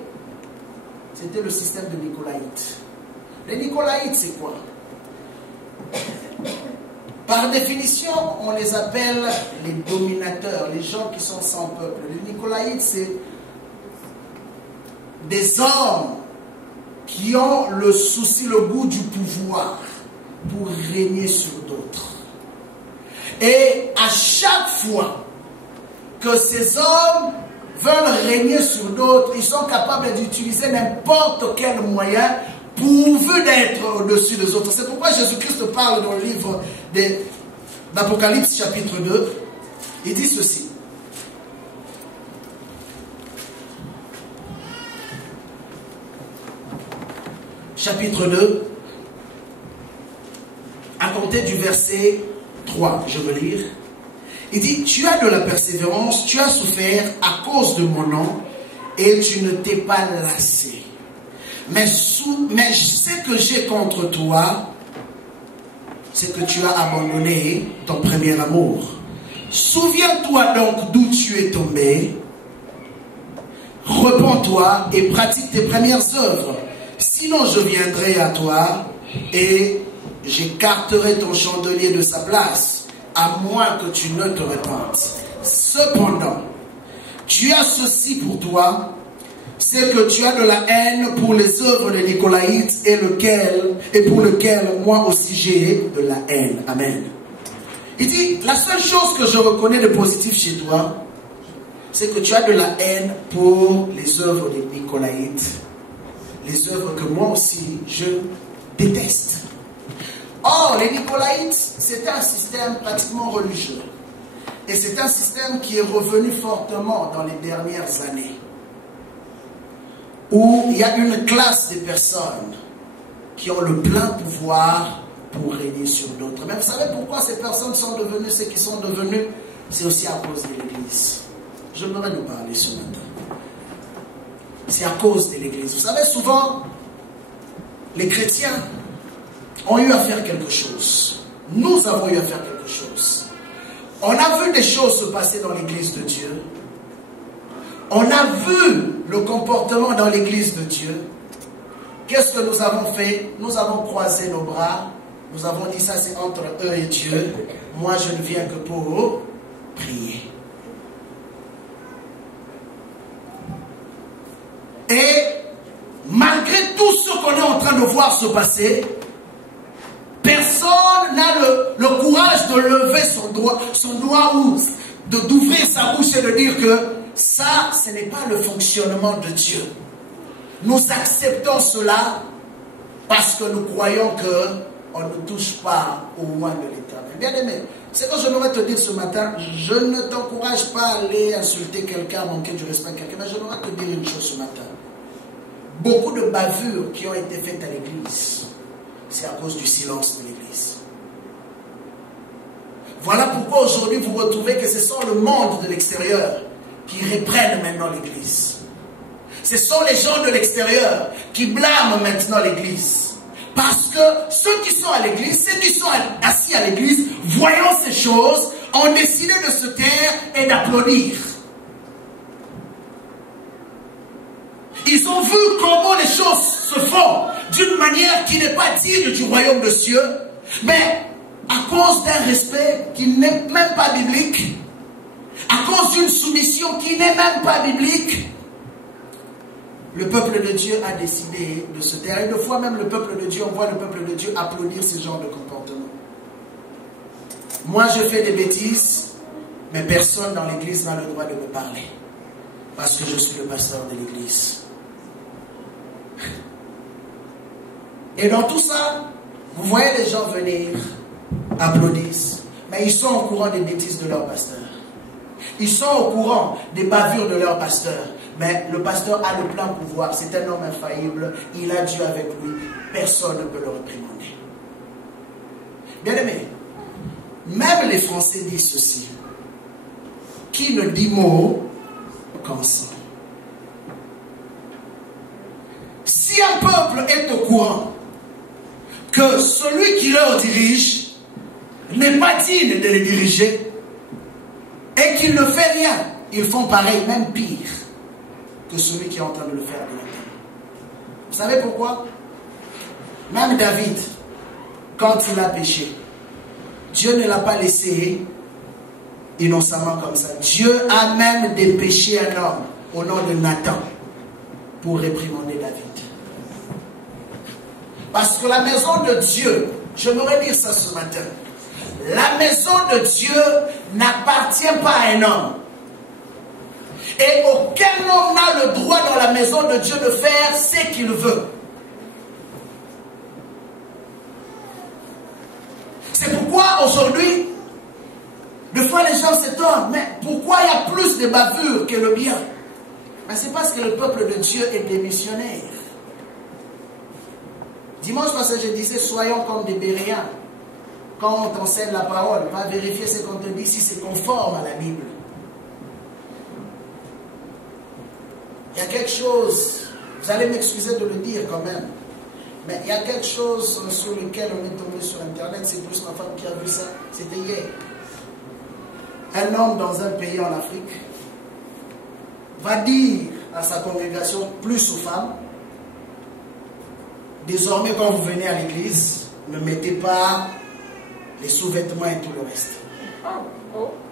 c'était le système de Nicolaïtes. Les Nicolaïtes, c'est quoi? Par définition, on les appelle les dominateurs, les gens qui sont sans peuple. Les Nicolaïtes, c'est des hommes qui ont le souci, le goût du pouvoir pour régner sur d'autres. Et à chaque fois que ces hommes veulent régner sur d'autres, ils sont capables d'utiliser n'importe quel moyen pourvu d'être au-dessus des autres. C'est pourquoi Jésus-Christ parle dans le livre d'Apocalypse chapitre 2. Il dit ceci. Chapitre 2, à compter du verset 3, je veux lire. Il dit, tu as de la persévérance, tu as souffert à cause de mon nom, et tu ne t'es pas lassé. Mais ce que j'ai contre toi, c'est que tu as abandonné ton premier amour. Souviens-toi donc d'où tu es tombé, repens-toi et pratique tes premières œuvres. Sinon je viendrai à toi et j'écarterai ton chandelier de sa place, à moins que tu ne te repentes. Cependant, tu as ceci pour toi, c'est que tu as de la haine pour les œuvres des Nicolaïtes et pour lequel moi aussi j'ai de la haine. Amen. Il dit, la seule chose que je reconnais de positif chez toi, c'est que tu as de la haine pour les œuvres des Nicolaïtes, les œuvres que moi aussi je déteste. Or, les Nicolaïtes, c'est un système pratiquement religieux. Et c'est un système qui est revenu fortement dans les dernières années, où il y a une classe de personnes qui ont le plein pouvoir pour régner sur d'autres. Mais vous savez pourquoi ces personnes sont devenues ce qu'ils sont devenus? C'est aussi à cause de l'Église. J'aimerais nous parler ce matin. C'est à cause de l'Église. Vous savez, souvent, les chrétiens ont eu à faire quelque chose. Nous avons eu à faire quelque chose. On a vu des choses se passer dans l'Église de Dieu. On a vu le comportement dans l'Église de Dieu. Qu'est-ce que nous avons fait? Nous avons croisé nos bras. Nous avons dit ça, c'est entre eux et Dieu. Moi, je ne viens que pour prier. Et malgré tout ce qu'on est en train de voir se passer, personne n'a le courage de lever son doigt ou d'ouvrir sa bouche et de dire que ça, ce n'est pas le fonctionnement de Dieu. Nous acceptons cela parce que nous croyons qu'on ne touche pas au roi de l'Éternel. Bien aimé, c'est que je voudrais te dire ce matin, je ne t'encourage pas à aller insulter quelqu'un, manquer du respect à quelqu'un, mais je voudrais te dire une chose ce matin. Beaucoup de bavures qui ont été faites à l'Église, c'est à cause du silence de l'Église. Voilà pourquoi aujourd'hui vous retrouvez que ce sont le monde de l'extérieur qui reprennent maintenant l'Église. Ce sont les gens de l'extérieur qui blâment maintenant l'Église. Parce que ceux qui sont à l'Église, ceux qui sont assis à l'Église, voyant ces choses, ont décidé de se taire et d'applaudir. Ils ont vu comment les choses se font d'une manière qui n'est pas digne du royaume de cieux, mais à cause d'un respect qui n'est même pas biblique, à cause d'une soumission qui n'est même pas biblique, le peuple de Dieu a décidé de se taire. Une fois même le peuple de Dieu, on voit le peuple de Dieu applaudir ce genre de comportement. Moi je fais des bêtises, mais personne dans l'église n'a le droit de me parler. Parce que je suis le pasteur de l'église. Et dans tout ça, vous voyez les gens venir, applaudissent, mais ils sont au courant des bêtises de leur pasteur. Ils sont au courant des bavures de leur pasteur. Mais le pasteur a le plein pouvoir. C'est un homme infaillible. Il a Dieu avec lui. Personne ne peut le réprimander. Bien aimé, même les Français disent ceci. Qui ne dit mot consent. Si un peuple est au courant que celui qui leur dirige n'est pas digne de les diriger et qu'il ne fait rien, ils font pareil, même pire que celui qui est en train de le faire directement. Vous savez pourquoi? Même David, quand il a péché, Dieu ne l'a pas laissé innocemment comme ça. Dieu a même dépêché un homme au nom de Nathan pour réprimander David. Parce que la maison de Dieu, je voudrais dire ça ce matin, la maison de Dieu n'appartient pas à un homme. Et aucun homme n'a le droit dans la maison de Dieu de faire ce qu'il veut. C'est pourquoi aujourd'hui, des fois les gens s'étonnent, mais pourquoi il y a plus de bavures que le bien? Mais c'est parce que le peuple de Dieu est démissionnaire. Dimanche passé, je disais, soyons comme des Béréens. Quand on t'enseigne la parole, va vérifier ce qu'on te dit si c'est conforme à la Bible. Il y a quelque chose, vous allez m'excuser de le dire quand même, mais il y a quelque chose sur lequel on est tombé sur Internet, c'est plus ma femme qui a vu ça, c'était hier. Un homme dans un pays en Afrique va dire à sa congrégation, plus aux femmes, désormais quand vous venez à l'église, ne mettez pas les sous-vêtements et tout le reste.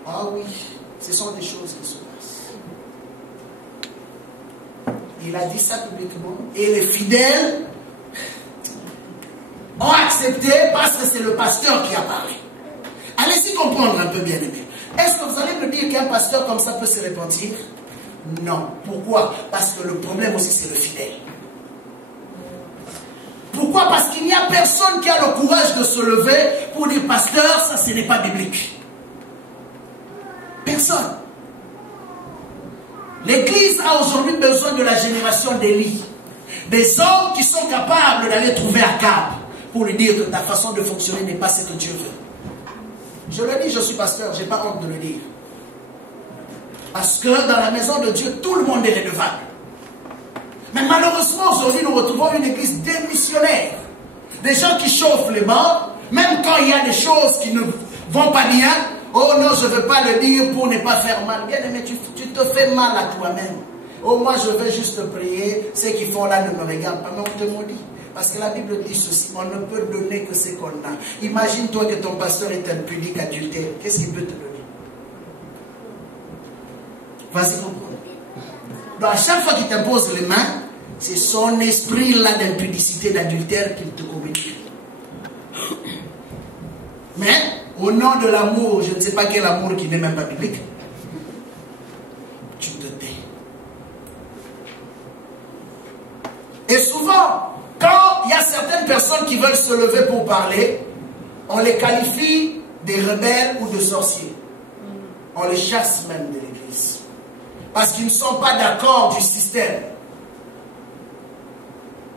Ah oui, ce sont des choses qui se passent. Il a dit ça publiquement. Et les fidèles ont accepté parce que c'est le pasteur qui a parlé. Allez-y comprendre un peu, bien aimé. Est-ce que vous allez me dire qu'un pasteur comme ça peut se repentir? Non. Pourquoi? Parce que le problème aussi c'est le fidèle. Pourquoi? Parce qu'il n'y a personne qui a le courage de se lever pour dire pasteur, ça ce n'est pas biblique. Personne. L'Église a aujourd'hui besoin de la génération d'Élie. Des hommes qui sont capables d'aller trouver Akab pour lui dire que ta façon de fonctionner n'est pas ce que Dieu veut. Je le dis, je suis pasteur, je n'ai pas honte de le dire. Parce que dans la maison de Dieu, tout le monde est redevable. Mais malheureusement, aujourd'hui, nous retrouvons une église démissionnaire. Des gens qui chauffent les bancs, même quand il y a des choses qui ne vont pas bien. Oh non, je ne veux pas le dire pour ne pas faire mal. Bien aimé, tu te fais mal à toi-même. Oh, moi, je veux juste prier. Ceux qui font là ne me regardent pas, mais on te maudit. Parce que la Bible dit ceci, on ne peut donner que ce qu'on a. Imagine-toi que ton pasteur est un pudique adultère. Qu'est-ce qu'il peut te donner? Vas-y, comprends. Donc, à chaque fois qu'il t'impose les mains, c'est son esprit-là d'impudicité, d'adultère qu'il te communique. Mais, au nom de l'amour, je ne sais pas quel amour qui n'est même pas biblique, tu te tais. Et souvent, quand il y a certaines personnes qui veulent se lever pour parler, on les qualifie des rebelles ou de sorciers. On les chasse même de l'église. Parce qu'ils ne sont pas d'accord du système.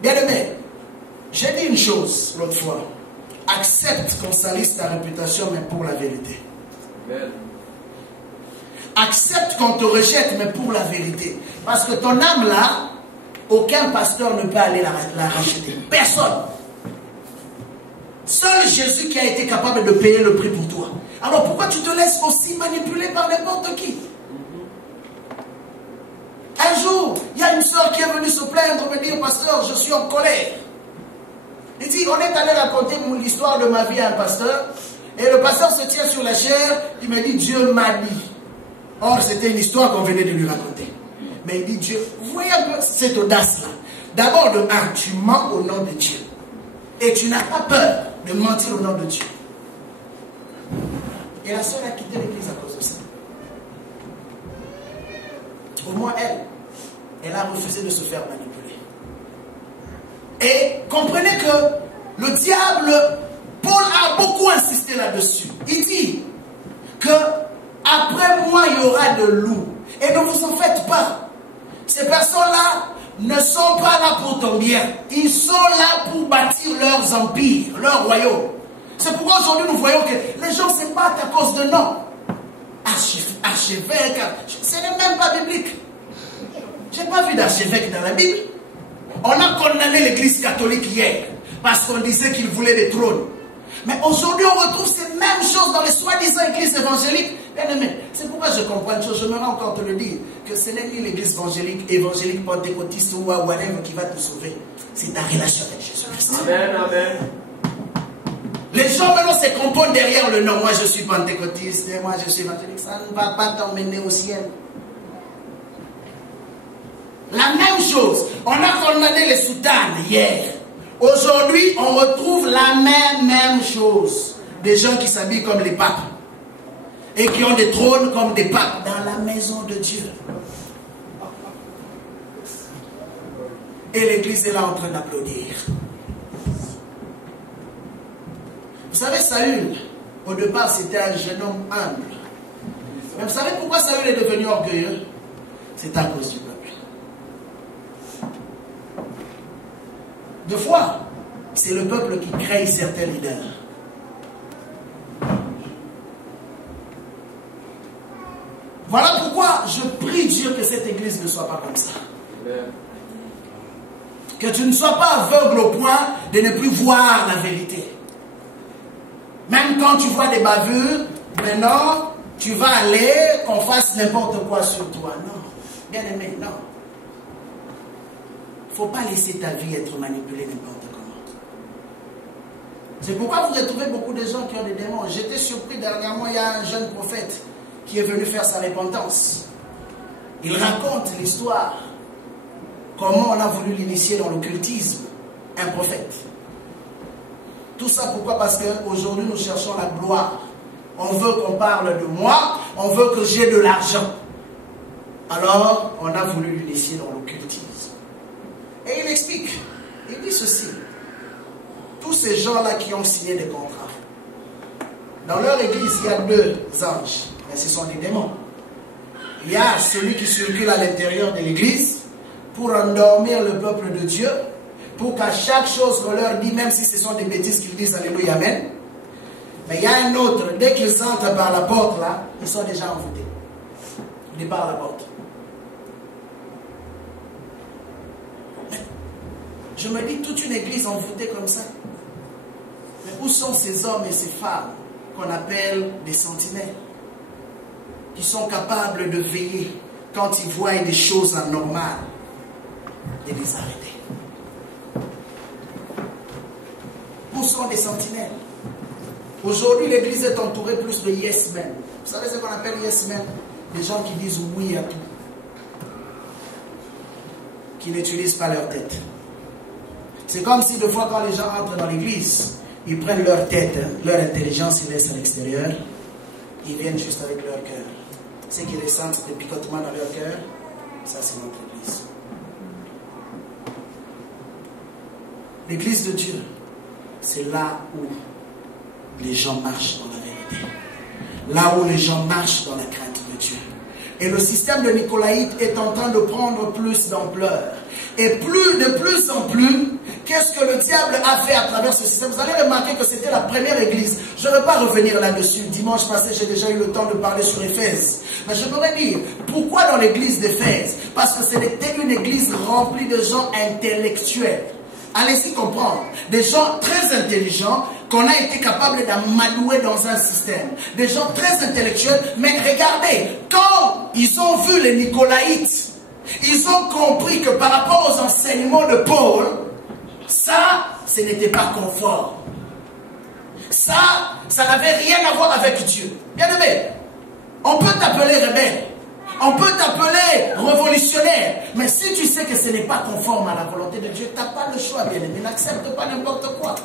Bien aimé, j'ai dit une chose l'autre fois. Accepte qu'on salisse ta réputation, mais pour la vérité. Amen. Accepte qu'on te rejette, mais pour la vérité. Parce que ton âme là, aucun pasteur ne peut aller la racheter. Personne. Seul Jésus qui a été capable de payer le prix pour toi. Alors pourquoi tu te laisses aussi manipuler par n'importe qui? Un jour, il y a une soeur qui est venue se plaindre, me dire, pasteur, je suis en colère. Il dit, on est allé raconter l'histoire de ma vie à un pasteur, et le pasteur se tient sur la chair, il me dit, Dieu m'a dit. Or, c'était une histoire qu'on venait de lui raconter. Mais il dit Dieu, vous voyez un peu cette audace-là. D'abord, de un, tu mens au nom de Dieu. Et tu n'as pas peur de mentir au nom de Dieu. Et la sœur a quitté l'église à cause de ça. Au moins elle a refusé de se faire manipuler. Et comprenez que le diable, Paul a beaucoup insisté là-dessus. Il dit que après moi il y aura de loups. Et ne vous en faites pas. Ces personnes-là ne sont pas là pour ton bien. Ils sont là pour bâtir leurs empires, leurs royaumes. C'est pourquoi aujourd'hui nous voyons que les gens se battent à cause de noms. Archevêque, ce n'est même pas biblique. Je n'ai pas vu d'archevêque dans la Bible. On a condamné l'église catholique hier parce qu'on disait qu'il voulait des trônes. Mais aujourd'hui on retrouve ces mêmes choses dans les soi-disant églises évangéliques. Bien aimé, c'est pourquoi je comprends une chose, je me rends compte de le dire, que ce n'est ni l'église évangélique, pentecôtiste ou whatever qui va te sauver. C'est ta relation avec Jésus-Christ. Amen, amen. Les gens maintenant se composent derrière le nom. Moi je suis pentecôtiste, moi je suis évangélique. Ça ne va pas t'emmener au ciel. La même chose, on a condamné les soutanes hier. Aujourd'hui, on retrouve la même chose. Des gens qui s'habillent comme les papes. Et qui ont des trônes comme des papes dans la maison de Dieu. Et l'église est là en train d'applaudir. Vous savez, Saül, au départ, c'était un jeune homme humble. Mais vous savez pourquoi Saül est devenu orgueilleux? C'est à cause du peuple. Deux fois, c'est le peuple qui crée certains leaders. Voilà pourquoi je prie Dieu que cette église ne soit pas comme ça. Que tu ne sois pas aveugle au point de ne plus voir la vérité. Même quand tu vois des bavures, maintenant, tu vas aller qu'on fasse n'importe quoi sur toi. Non. Bien aimé, non. Il ne faut pas laisser ta vie être manipulée n'importe comment. C'est pourquoi vous retrouvez beaucoup de gens qui ont des démons. J'étais surpris dernièrement, il y a un jeune prophète qui est venu faire sa repentance. Il raconte l'histoire. Comment on a voulu l'initier dans l'occultisme. Un prophète. Tout ça pourquoi? Parce qu'aujourd'hui nous cherchons la gloire. On veut qu'on parle de moi. On veut que j'ai de l'argent. Alors on a voulu l'initier dans l'occultisme. Et il explique. Il dit ceci. Tous ces gens-là qui ont signé des contrats. Dans leur église, il y a deux anges. Mais ce sont des démons. Il y a celui qui circule à l'intérieur de l'église pour endormir le peuple de Dieu, pour qu'à chaque chose qu'on leur dit, même si ce sont des bêtises qu'ils disent Alléluia, Amen. Mais il y a un autre, dès qu'ils entrent par la porte là, ils sont déjà envoûtés. Ils départent la porte. Je me dis, toute une église envoûtée comme ça. Mais où sont ces hommes et ces femmes qu'on appelle des sentinelles, qui sont capables de veiller quand ils voient des choses anormales et les arrêter? Où sont les sentinelles? Aujourd'hui, l'église est entourée plus de yes men. Vous savez ce qu'on appelle yes men? Des gens qui disent oui à tout, qui n'utilisent pas leur tête. C'est comme si, des fois, quand les gens entrent dans l'église, ils prennent leur tête, leur intelligence, ils laissent à l'extérieur. Ils viennent juste avec leur cœur. Ceux qui ressentent des picotements dans leur cœur, ça c'est notre église. L'église de Dieu, c'est là où les gens marchent dans la vérité. Là où les gens marchent dans la crainte de Dieu. Et le système de Nicolaïte est en train de prendre plus d'ampleur. Et de plus en plus, qu'est-ce que le diable a fait à travers ce système? Vous allez remarquer que c'était la première église. Je ne vais pas revenir là-dessus. Dimanche passé, j'ai déjà eu le temps de parler sur Éphèse. Mais je pourrais dire, pourquoi dans l'église d'Éphèse? Parce que c'était une église remplie de gens intellectuels. Allez-y comprendre. Des gens très intelligents qu'on a été capable d'amadouer dans un système. Des gens très intellectuels. Mais regardez, quand ils ont vu les Nicolaïtes, ils ont compris que par rapport aux enseignements de Paul, ça, ce n'était pas conforme. Ça n'avait rien à voir avec Dieu. Bien aimé, on peut t'appeler rebelle. On peut t'appeler révolutionnaire, mais si tu sais que ce n'est pas conforme à la volonté de Dieu, tu n'as pas le choix, bien-aimé. N'accepte pas n'importe quoi.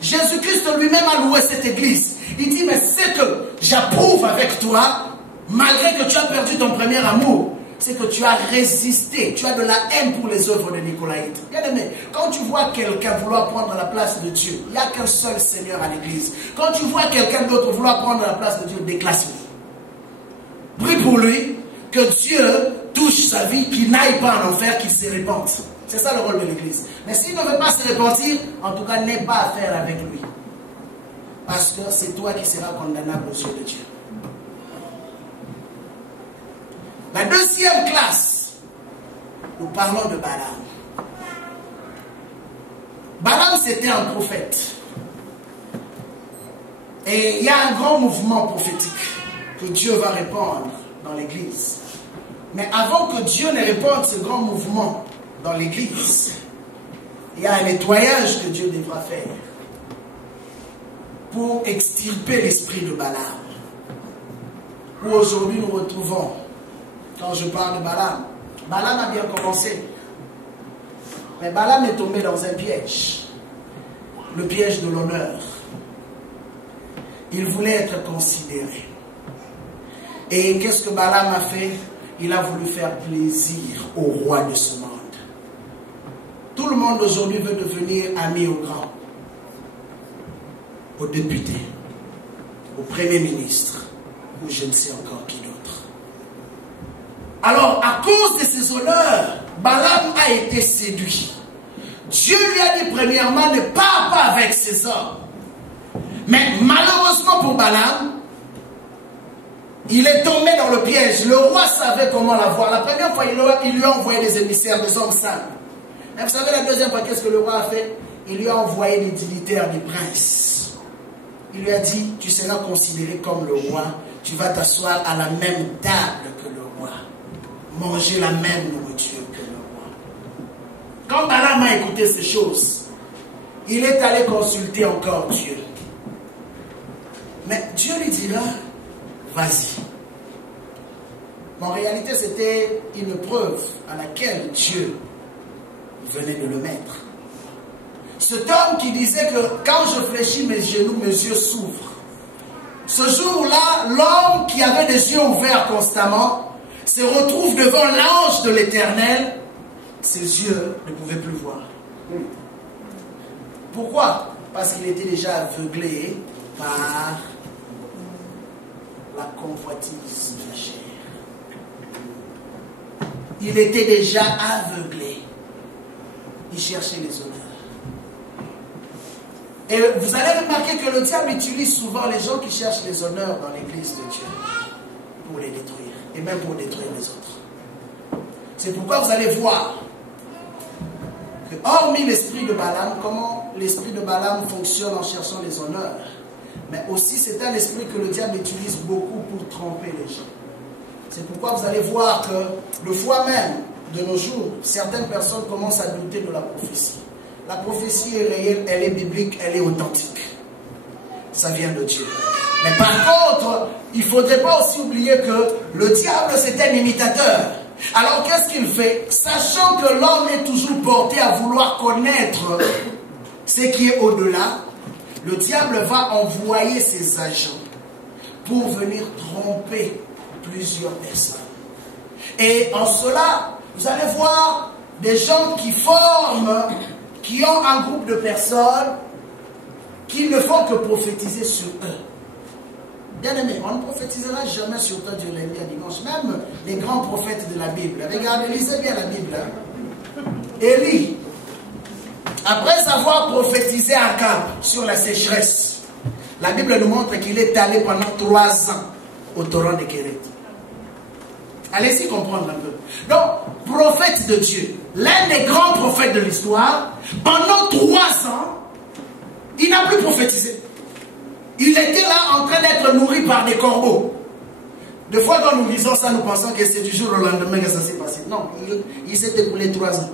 Jésus-Christ lui-même a loué cette église. Il dit, mais c'est que j'approuve avec toi, malgré que tu as perdu ton premier amour, c'est que tu as résisté, tu as de la haine pour les œuvres de Nicolaïte. Bien-aimé, quand tu vois quelqu'un vouloir prendre la place de Dieu, il n'y a qu'un seul Seigneur à l'église. Quand tu vois quelqu'un d'autre vouloir prendre la place de Dieu, déclasse-le. Prie pour lui, que Dieu touche sa vie, qu'il n'aille pas en enfer, qu'il se répande. C'est ça le rôle de l'église. Mais s'il ne veut pas se repentir, en tout cas, n'aie pas affaire avec lui. Parce que c'est toi qui seras condamnable aux yeux de Dieu. La deuxième classe, nous parlons de Balaam. Balaam, c'était un prophète. Et il y a un grand mouvement prophétique que Dieu va répandre dans l'église. Mais avant que Dieu ne répande ce grand mouvement dans l'église, il y a un nettoyage que Dieu devra faire pour extirper l'esprit de Balaam. Où aujourd'hui nous retrouvons, quand je parle de Balaam, Balaam a bien commencé. Mais Balaam est tombé dans un piège. Le piège de l'honneur. Il voulait être considéré. Et qu'est-ce que Balaam a fait? Il a voulu faire plaisir au roi de ce monde. Tout le monde aujourd'hui veut devenir ami au grand, au député, au premier ministre, ou je ne sais encore qui d'autre. Alors, à cause de ses honneurs, Balaam a été séduit. Dieu lui a dit premièrement, ne pars pas avec ses hommes. Mais malheureusement pour Balaam, il est tombé dans le piège. Le roi savait comment l'avoir. La première fois, il lui a envoyé des émissaires, des hommes simples. Et vous savez, la deuxième fois, qu'est-ce que le roi a fait? Il lui a envoyé des dignitaires, des princes. Il lui a dit, tu seras considéré comme le roi. Tu vas t'asseoir à la même table que le roi. Manger la même nourriture que le roi. Quand Balaam a écouté ces choses, il est allé consulter encore Dieu. Mais Dieu lui dira, vas-y. Mais en réalité, c'était une preuve à laquelle Dieu venait de le mettre. Cet homme qui disait que quand je fléchis mes genoux, mes yeux s'ouvrent. Ce jour-là, l'homme qui avait les yeux ouverts constamment se retrouve devant l'ange de l'Éternel. Ses yeux ne pouvaient plus voir. Pourquoi? Parce qu'il était déjà aveuglé par la convoitise de la chair. Il était déjà aveuglé. Il cherchait les honneurs. Et vous allez remarquer que le diable utilise souvent les gens qui cherchent les honneurs dans l'église de Dieu pour les détruire et même pour détruire les autres. C'est pourquoi vous allez voir que, hormis l'esprit de Balaam, comment l'esprit de Balaam fonctionne en cherchant les honneurs, mais aussi c'est un esprit que le diable utilise beaucoup pour tromper les gens. C'est pourquoi vous allez voir que le fois même de nos jours, certaines personnes commencent à douter de la prophétie. La prophétie est réelle, elle est biblique, elle est authentique. Ça vient de Dieu. Mais par contre, il ne faudrait pas aussi oublier que le diable, c'est un imitateur. Alors qu'est-ce qu'il fait? Sachant que l'homme est toujours porté à vouloir connaître ce qui est au-delà, le diable va envoyer ses agents pour venir tromper plusieurs personnes. Et en cela, vous allez voir des gens qui forment, qui ont un groupe de personnes qui ne font que prophétiser sur eux. Bien aimé, on ne prophétisera jamais sur toi du lundi à dimanche. Même les grands prophètes de la Bible. Regardez, lisez bien la Bible. Élie, après avoir prophétisé à Akab sur la sécheresse, la Bible nous montre qu'il est allé pendant 3 ans au torrent de Kéret. Allez-y comprendre un peu. Donc, prophète de Dieu, l'un des grands prophètes de l'histoire, pendant 3 ans, il n'a plus prophétisé. Il était là en train d'être nourri par des corbeaux. Des fois, quand nous lisons ça, nous pensons que c'est du jour au lendemain que ça s'est passé. Non, il s'est écoulé 3 ans.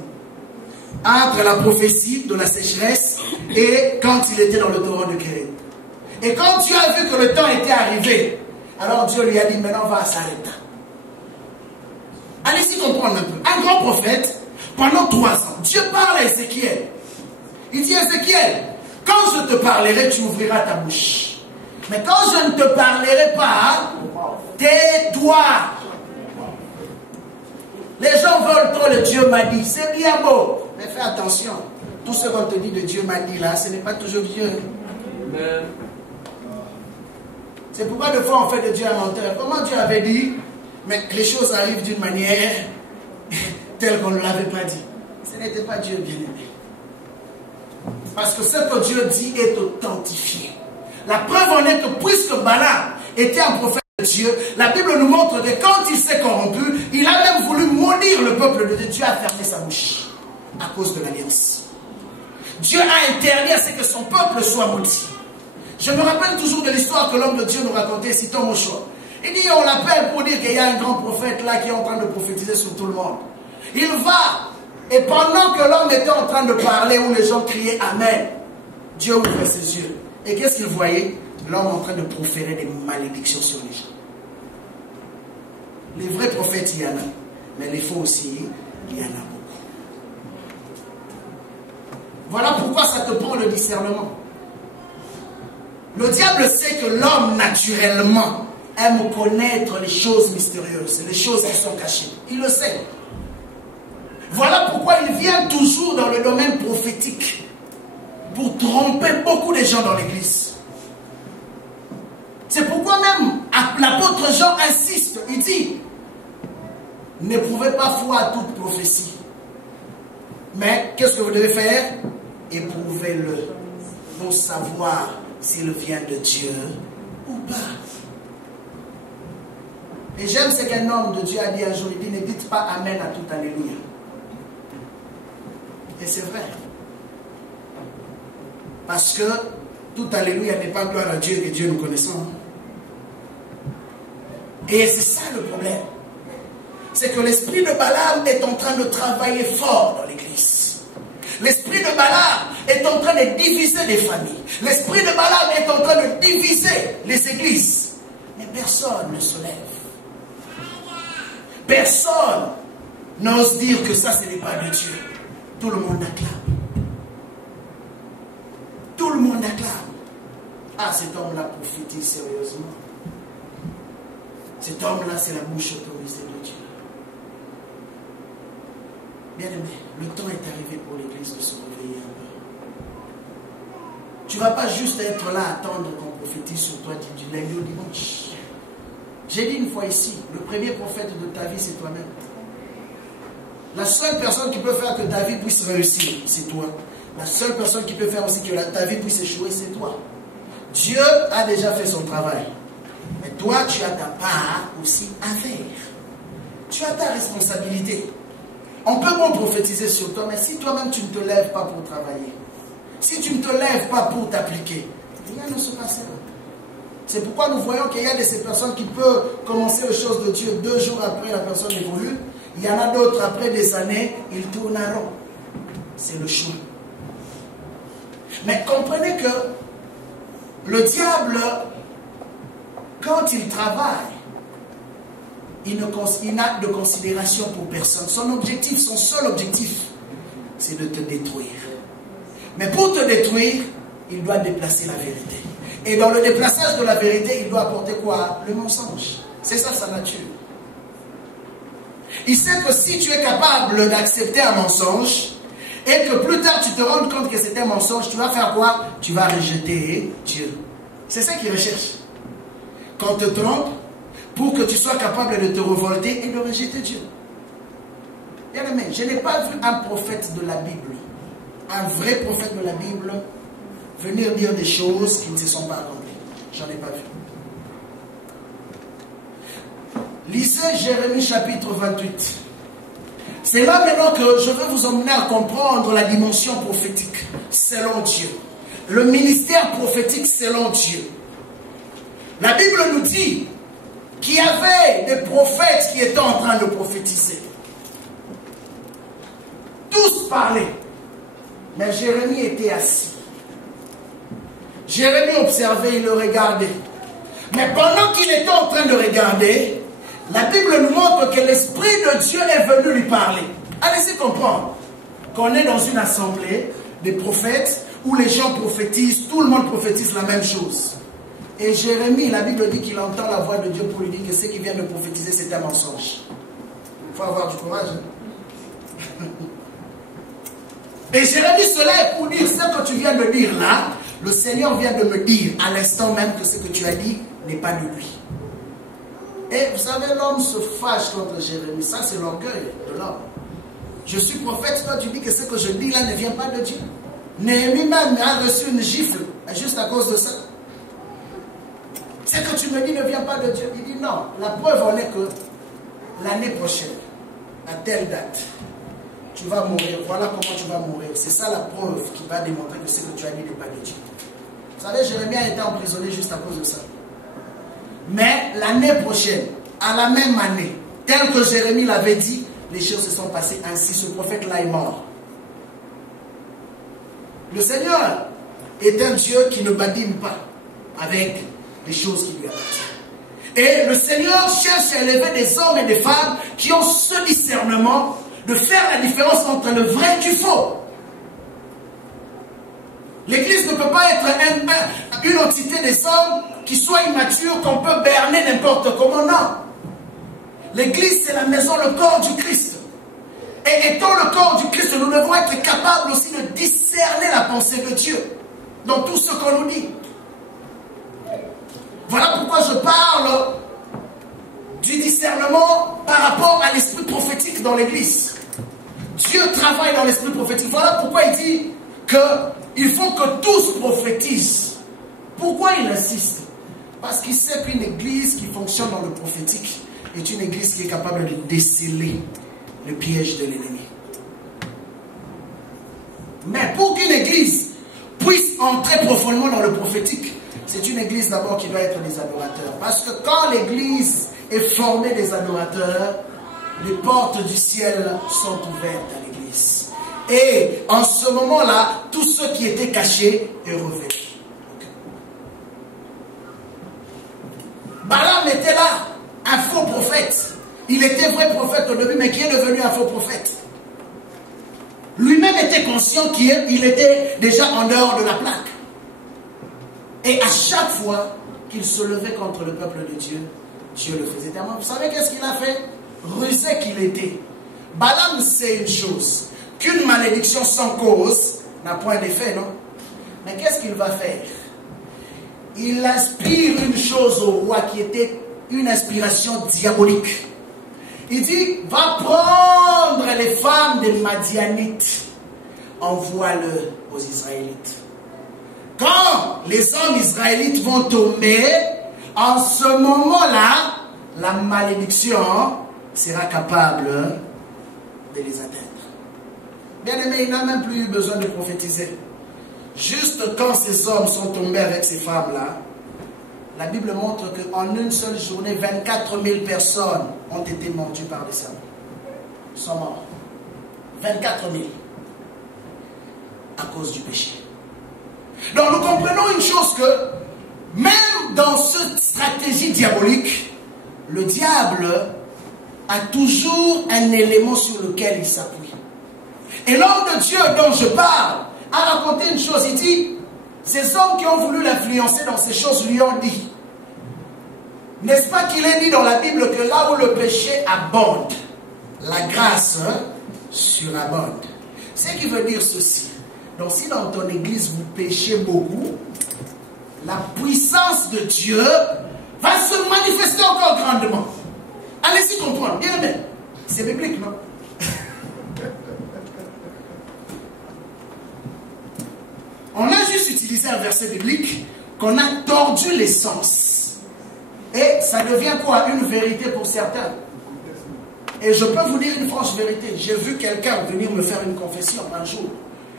Entre la prophétie de la sécheresse et quand il était dans le torrent de Kéret. Et quand Dieu a vu que le temps était arrivé, alors Dieu lui a dit, maintenant va à Sarepta. comprendre un peu. Un grand prophète, pendant 3 ans, Dieu parle à Ézéchiel. Il dit, Ézéchiel, quand je te parlerai, tu ouvriras ta bouche. Mais quand je ne te parlerai pas, tais-toi. Les gens veulent trop le Dieu m'a dit. C'est bien beau. Mais fais attention. Tout ce qu'on te dit de Dieu m'a dit là, ce n'est pas toujours Dieu. C'est pourquoi des fois on fait de Dieu un menteur. Comment Dieu avait dit, mais les choses arrivent d'une manière telle qu'on ne l'avait pas dit. Ce n'était pas Dieu bien-aimé. Parce que ce que Dieu dit est authentifié. La preuve en est que puisque Balaam était un prophète de Dieu, la Bible nous montre que quand il s'est corrompu, il a même voulu maudire le peuple de Dieu. Dieu a fermé sa bouche à cause de l'alliance. Dieu a interdit à ce que son peuple soit maudit. Je me rappelle toujours de l'histoire que l'homme de Dieu nous racontait, Siton Moshua. Il dit, on l'appelle pour dire qu'il y a un grand prophète là qui est en train de prophétiser sur tout le monde. Il va, et pendant que l'homme était en train de parler, où les gens criaient Amen, Dieu ouvrait ses yeux. Et qu'est-ce qu'il voyait? L'homme en train de proférer des malédictions sur les gens. Les vrais prophètes, il y en a. Mais les faux aussi, il y en a beaucoup. Voilà pourquoi ça te prend le discernement. Le diable sait que l'homme, naturellement, aime connaître les choses mystérieuses, les choses qui sont cachées. Il le sait. Voilà pourquoi il vient toujours dans le domaine prophétique pour tromper beaucoup de gens dans l'église. C'est pourquoi même l'apôtre Jean insiste, il dit, n'éprouvez pas foi à toute prophétie. Mais qu'est-ce que vous devez faire? Éprouvez-le pour savoir s'il vient de Dieu ou pas. Et j'aime ce qu'un homme de Dieu a dit un jour, il dit, ne dites pas Amen à tout Alléluia. Et c'est vrai. Parce que tout Alléluia n'est pas gloire à Dieu que Dieu nous connaissons. Et c'est ça le problème. C'est que l'esprit de Balaam est en train de travailler fort dans l'église. L'esprit de Balaam est en train de diviser les familles. L'esprit de Balaam est en train de diviser les églises. Mais personne ne se lève. Personne n'ose dire que ça, ce n'est pas de Dieu. Tout le monde acclame. Tout le monde acclame. Ah, cet homme-là prophétise sérieusement. Cet homme-là, c'est la bouche autorisée de Dieu. Bien aimé, le temps est arrivé pour l'église de se réveiller un peu. Tu ne vas pas juste être là à attendre qu'on prophétise sur toi du lundi au dimanche. J'ai dit une fois ici, le premier prophète de ta vie, c'est toi-même. La seule personne qui peut faire que ta vie puisse réussir, c'est toi. La seule personne qui peut faire aussi que ta vie puisse échouer, c'est toi. Dieu a déjà fait son travail. Mais toi, tu as ta part aussi à faire. Tu as ta responsabilité. On peut bon prophétiser sur toi, mais si toi-même tu ne te lèves pas pour travailler, si tu ne te lèves pas pour t'appliquer, rien ne se passera. C'est pourquoi nous voyons qu'il y a de ces personnes qui peuvent commencer les choses de Dieu 2 jours après la personne évolue. Il y en a d'autres après des années, ils tournent à rond. C'est le choix. Mais comprenez que le diable, quand il travaille, il n'a de considération pour personne. Son objectif, son seul objectif, c'est de te détruire. Mais pour te détruire, il doit déplacer la vérité. Et dans le déplaçage de la vérité, il doit apporter quoi? Le mensonge. C'est ça sa nature. Il sait que si tu es capable d'accepter un mensonge, et que plus tard tu te rends compte que c'est un mensonge, tu vas faire quoi? Tu vas rejeter Dieu. C'est ça qu'il recherche. Qu'on te trompe, pour que tu sois capable de te révolter et de rejeter Dieu. Bien aimé, je n'ai pas vu un prophète de la Bible, un vrai prophète de la Bible, venir dire des choses qui ne se sont pas accomplies. J'en ai pas vu. Lisez Jérémie chapitre 28. C'est là maintenant que je veux vous emmener à comprendre la dimension prophétique selon Dieu. Le ministère prophétique selon Dieu. La Bible nous dit qu'il y avait des prophètes qui étaient en train de prophétiser. Tous parlaient. Mais Jérémie était assis. Jérémie observait, il le regardait. Mais pendant qu'il était en train de regarder, La Bible nous montre que l'Esprit de Dieu est venu lui parler. Allez-y comprendre qu'on est dans une assemblée des prophètes où les gens prophétisent, tout le monde prophétise la même chose. Et Jérémie, la Bible dit qu'il entend la voix de Dieu pour lui dire que ce qu'il vient de prophétiser, c'est un mensonge. Il faut avoir du courage. Hein? Et Jérémie, cela est pour dire, ce que tu viens de dire là, le Seigneur vient de me dire à l'instant même que ce que tu as dit n'est pas de lui. Et vous savez, l'homme se fâche contre Jérémie. Ça, c'est l'orgueil de l'homme. Je suis prophète, toi tu dis que ce que je dis là ne vient pas de Dieu. Néhémie même a reçu une gifle juste à cause de ça. Ce que tu me dis ne vient pas de Dieu. Il dit non, la preuve en est que l'année prochaine, à telle date, tu vas mourir. Voilà comment tu vas mourir. C'est ça la preuve qui va démontrer que ce que tu as dit n'est pas de Dieu. Vous savez, Jérémie a été emprisonné juste à cause de ça. Mais l'année prochaine, à la même année, tel que Jérémie l'avait dit, les choses se sont passées ainsi. Ce prophète-là est mort. Le Seigneur est un Dieu qui ne badine pas avec les choses qui lui appartiennent. Et le Seigneur cherche à élever des hommes et des femmes qui ont ce discernement de faire la différence entre le vrai et le faux. L'Église ne peut pas être une entité des hommes qui soit immature, qu'on peut berner n'importe comment, non. L'Église, c'est la maison, le corps du Christ. Et étant le corps du Christ, nous devons être capables aussi de discerner la pensée de Dieu dans tout ce qu'on nous dit. Voilà pourquoi je parle du discernement par rapport à l'esprit prophétique dans l'Église. Dieu travaille dans l'esprit prophétique. Voilà pourquoi il dit qu'il faut que tous prophétisent. Pourquoi il insiste? Parce qu'il sait qu'une église qui fonctionne dans le prophétique est une église qui est capable de déceler le piège de l'ennemi. Mais pour qu'une église puisse entrer profondément dans le prophétique, c'est une église d'abord qui doit être des adorateurs. Parce que quand l'église est formée des adorateurs, les portes du ciel sont ouvertes à l'église. Et en ce moment-là, tout ce qui était caché est revêtu. Balaam était là, un faux prophète. Il était vrai prophète au début, mais qui est devenu un faux prophète. Lui-même était conscient qu'il était déjà en dehors de la plaque. Et à chaque fois qu'il se levait contre le peuple de Dieu, Dieu le faisait tellement. Vous savez qu'est-ce qu'il a fait? Rusé qu'il était. Balaam sait une chose, qu'une malédiction sans cause n'a point d'effet, non? Mais qu'est-ce qu'il va faire? Il inspire une chose au roi qui était une inspiration diabolique. Il dit, va prendre les femmes des Madianites, envoie-le aux Israélites. Quand les hommes israélites vont tomber, en ce moment-là, la malédiction sera capable de les atteindre. Bien aimé, il n'a même plus eu besoin de prophétiser. Juste quand ces hommes sont tombés avec ces femmes-là, la Bible montre qu'en une seule journée, 24 000 personnes ont été mordues par des serpents. Ils sont morts. 24 000. À cause du péché. Donc nous comprenons une chose que, même dans cette stratégie diabolique, le diable a toujours un élément sur lequel il s'appuie. Et l'homme de Dieu dont je parle a raconté une chose. Il dit, ces hommes qui ont voulu l'influencer dans ces choses lui ont dit, n'est-ce pas qu'il est dit dans la Bible que là où le péché abonde, la grâce surabonde. Ce qui veut dire ceci. Donc si dans ton église vous péchez beaucoup, la puissance de Dieu va se manifester encore grandement. Allez-y comprendre, bien aimé. C'est biblique, non? On a juste utilisé un verset biblique qu'on a tordu l'essence. Et ça devient quoi? Une vérité pour certains. Et je peux vous dire une franche vérité. J'ai vu quelqu'un venir me faire une confession un jour.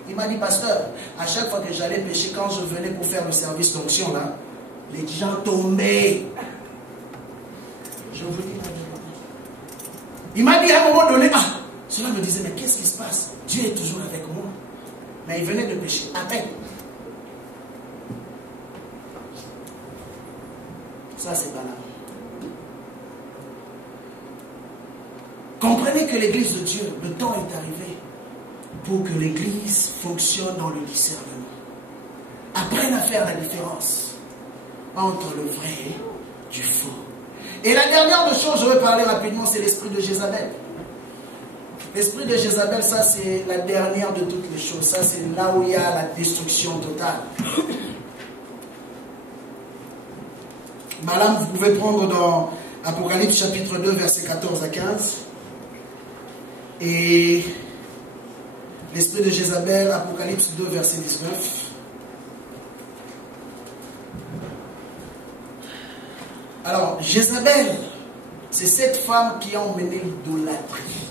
Il m'a dit, pasteur, à chaque fois que j'allais pécher, quand je venais pour faire le service d'onction, là, les gens tombaient. Je vous dis, il m'a dit à un moment donné, cela me disait, mais qu'est-ce qui se passe? Dieu est toujours avec moi. Mais il venait de pécher, à peine. Ça, c'est Balaam. l'église de Dieu, le temps est arrivé pour que l'église fonctionne dans le discernement. Apprenne à faire la différence entre le vrai et du faux. Et la dernière des choses, je vais parler rapidement, c'est l'esprit de Jézabel. L'esprit de Jézabel, ça c'est la dernière de toutes les choses. Ça c'est là où il y a la destruction totale. Madame, vous pouvez prendre dans Apocalypse chapitre 2, versets 14 à 15. Et l'esprit de Jézabel, Apocalypse 2, verset 19. Alors, Jézabel, c'est cette femme qui a emmené l'idolâtrie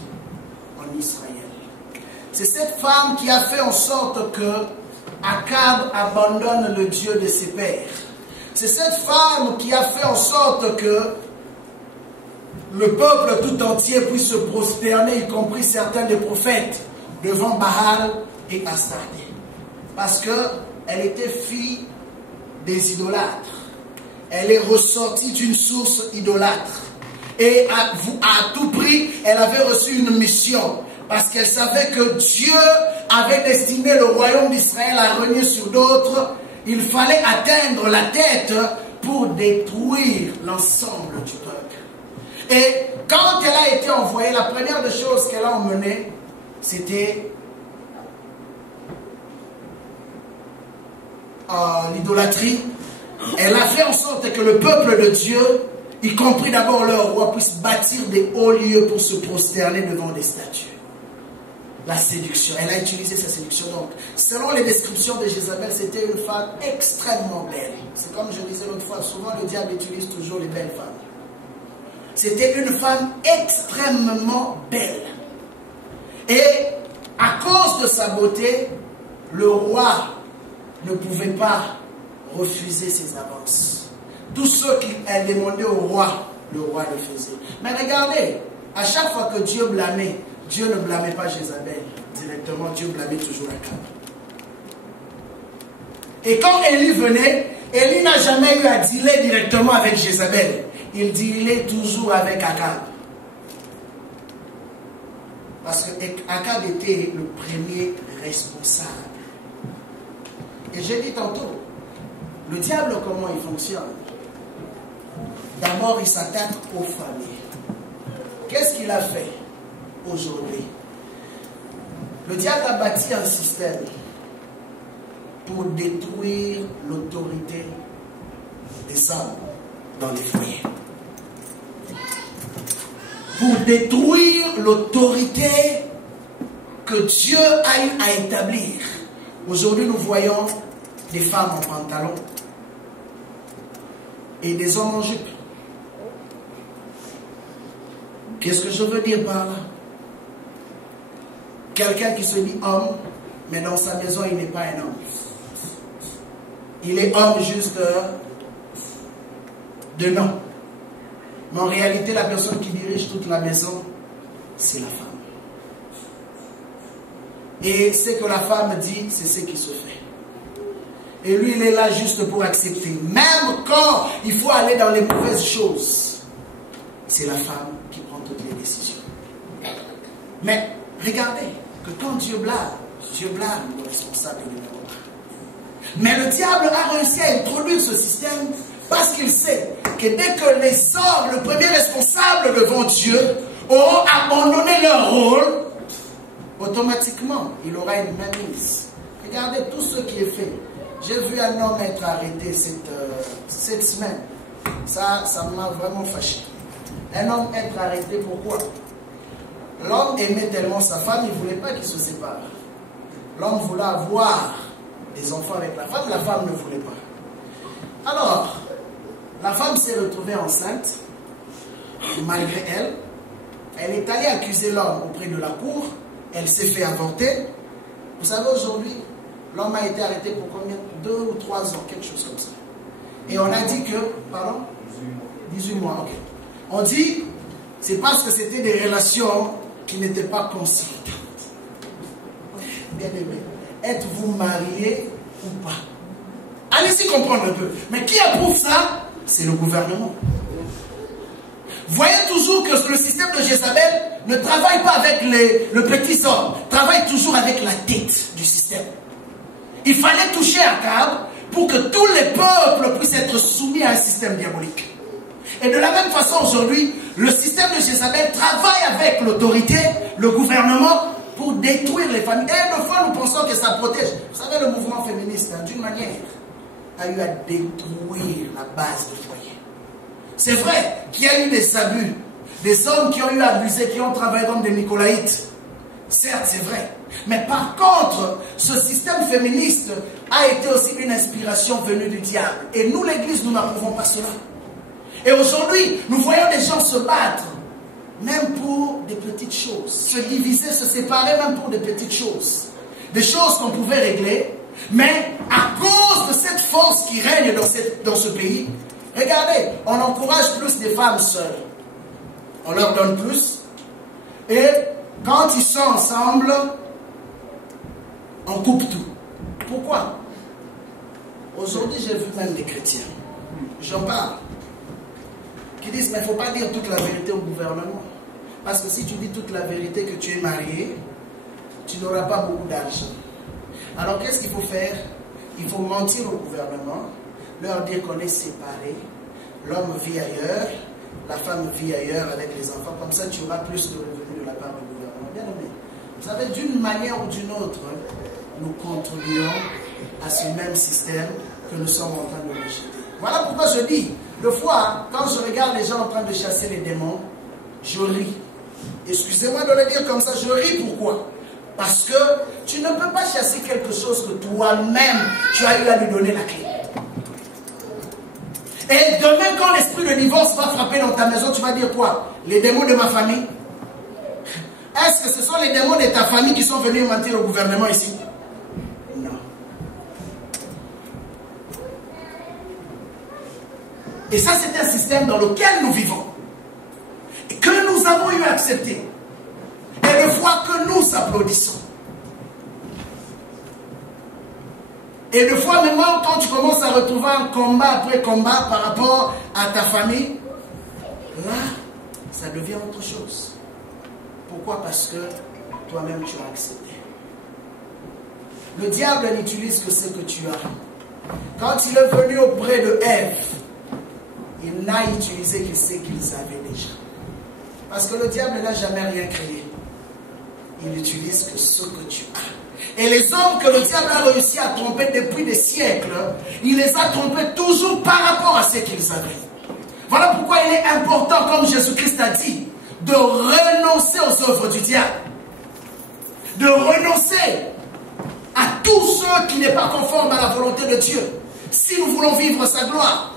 en Israël. C'est cette femme qui a fait en sorte que Akab abandonne le Dieu de ses pères. C'est cette femme qui a fait en sorte que le peuple tout entier puisse se prosterner, y compris certains des prophètes, devant Baal et Astarté. Parce qu'elle était fille des idolâtres. Elle est ressortie d'une source idolâtre. Et à tout prix, elle avait reçu une mission. Parce qu'elle savait que Dieu avait destiné le royaume d'Israël à régner sur d'autres. Il fallait atteindre la tête pour détruire l'ensemble du peuple. Et quand elle a été envoyée, la première des choses qu'elle a emmenée, c'était l'idolâtrie. Elle a fait en sorte que le peuple de Dieu, y compris d'abord leur roi, puisse bâtir des hauts lieux pour se prosterner devant des statues. La séduction, elle a utilisé sa séduction. Donc, selon les descriptions de Jézabel, c'était une femme extrêmement belle. C'est comme je disais l'autre fois, souvent le diable utilise toujours les belles femmes. C'était une femme extrêmement belle. Et à cause de sa beauté, le roi ne pouvait pas refuser ses avances. Tout ce qu'elle demandait au roi, le roi le faisait. Mais regardez, à chaque fois que Dieu blâmait, Dieu ne blâmait pas Jézabel directement, Dieu blâmait toujours Akab. Et quand Élie venait, Élie n'a jamais eu à dealer directement avec Jézabel. Il dealait toujours avec Akab. Parce que Akab était le premier responsable. Et j'ai dit tantôt, le diable, comment il fonctionne? D'abord, il s'attaque aux familles. Qu'est-ce qu'il a fait aujourd'hui? Le diable a bâti un système pour détruire l'autorité des hommes dans les foyers. Pour détruire l'autorité que Dieu a eu à établir. Aujourd'hui, nous voyons des femmes en pantalon et des hommes en jupe. Qu'est-ce que je veux dire par là? Quelqu'un qui se dit homme, mais dans sa maison, il n'est pas un homme. Il est homme juste de nom. Mais en réalité, la personne qui dirige toute la maison, c'est la femme. Et ce que la femme dit, c'est ce qui se fait. Et lui, il est là juste pour accepter. Même quand il faut aller dans les mauvaises choses, c'est la femme qui prend toutes les décisions. Mais regardez que quand Dieu blâme le responsable numéro 1. Mais le diable a réussi à introduire ce système parce qu'il sait que dès que les hommes, le premier responsable devant Dieu, auront abandonné leur rôle, automatiquement, il aura une mainmise. Regardez tout ce qui est fait. J'ai vu un homme être arrêté cette semaine. Ça m'a vraiment fâché. Un homme être arrêté, pourquoi? L'homme aimait tellement sa femme, il ne voulait pas qu'il se sépare. L'homme voulait avoir des enfants avec la femme ne voulait pas. Alors, la femme s'est retrouvée enceinte, malgré elle. Elle est allée accuser l'homme auprès de la cour, elle s'est fait avorter. Vous savez, aujourd'hui, l'homme a été arrêté pour combien? 2 ou 3 ans, quelque chose comme ça. Et on a dit que, pardon? 18 mois, ok. On dit, c'est parce que c'était des relations qui n'étaient pas consentantes. Bien aimé, êtes-vous marié ou pas? Allez-y comprendre un peu. Mais qui approuve ça? C'est le gouvernement. Voyez toujours que le système de Jézabel, ne travaille pas avec le petit homme, travaille toujours avec la tête du système. Il fallait toucher Akab pour que tous les peuples puissent être soumis à un système diabolique. Et de la même façon aujourd'hui, le système de Jézabel travaille avec l'autorité, le gouvernement, pour détruire les familles. Et de fois, nous pensons que ça protège. Vous savez, le mouvement féministe, d'une manière, a eu à détruire la base du foyer. C'est vrai qu'il y a eu des abus, des hommes qui ont eu abusé, qui ont travaillé comme des Nicolaïtes. Certes, c'est vrai. Mais par contre, ce système féministe a été aussi une inspiration venue du diable. Et nous, l'Église, nous n'approuvons pas cela. Et aujourd'hui, nous voyons des gens se battre, même pour des petites choses. Se diviser, se séparer, même pour des petites choses. Des choses qu'on pouvait régler. Mais à cause de cette force qui règne dans ce pays, regardez, on encourage plus des femmes seules. On leur donne plus. Et quand ils sont ensemble, on coupe tout. Pourquoi? Aujourd'hui, j'ai vu même des chrétiens. J'en parle. Qui disent, mais il ne faut pas dire toute la vérité au gouvernement. Parce que si tu dis toute la vérité que tu es marié, tu n'auras pas beaucoup d'argent. Alors qu'est-ce qu'il faut faire? Il faut mentir au gouvernement, leur dire qu'on est séparés, l'homme vit ailleurs, la femme vit ailleurs avec les enfants, comme ça tu auras plus de revenus de la part du gouvernement. Bien aimé, vous savez, d'une manière ou d'une autre, nous contribuons à ce même système que nous sommes en train de rejeter. Voilà pourquoi je dis, des fois, quand je regarde les gens en train de chasser les démons, je ris. Excusez-moi de le dire comme ça, je ris pourquoi? Parce que tu ne peux pas chasser quelque chose que toi-même, tu as eu à lui donner la clé. Et demain, quand l'esprit de divorce va frapper dans ta maison, tu vas dire quoi? Les démons de ma famille? Est-ce que ce sont les démons de ta famille qui sont venus mentir au gouvernement ici? Non. Et ça, c'est un système dans lequel nous vivons. Et que nous avons eu à accepter. Et de fois que nous applaudissons. Et de fois maintenant, quand tu commences à retrouver un combat après combat par rapport à ta famille, là, ça devient autre chose. Pourquoi? Parce que toi-même tu as accepté. Le diable n'utilise que ce que tu as. Quand il est venu auprès de Ève, il n'a utilisé que ce qu'ils avaient déjà. Parce que le diable n'a jamais rien créé. Il n'utilise que ce que tu as. Et les hommes que le diable a réussi à tromper depuis des siècles, il les a trompés toujours par rapport à ce qu'ils avaient. Voilà pourquoi il est important, comme Jésus-Christ a dit, de renoncer aux œuvres du diable. De renoncer à tout ce qui n'est pas conforme à la volonté de Dieu. Si nous voulons vivre sa gloire.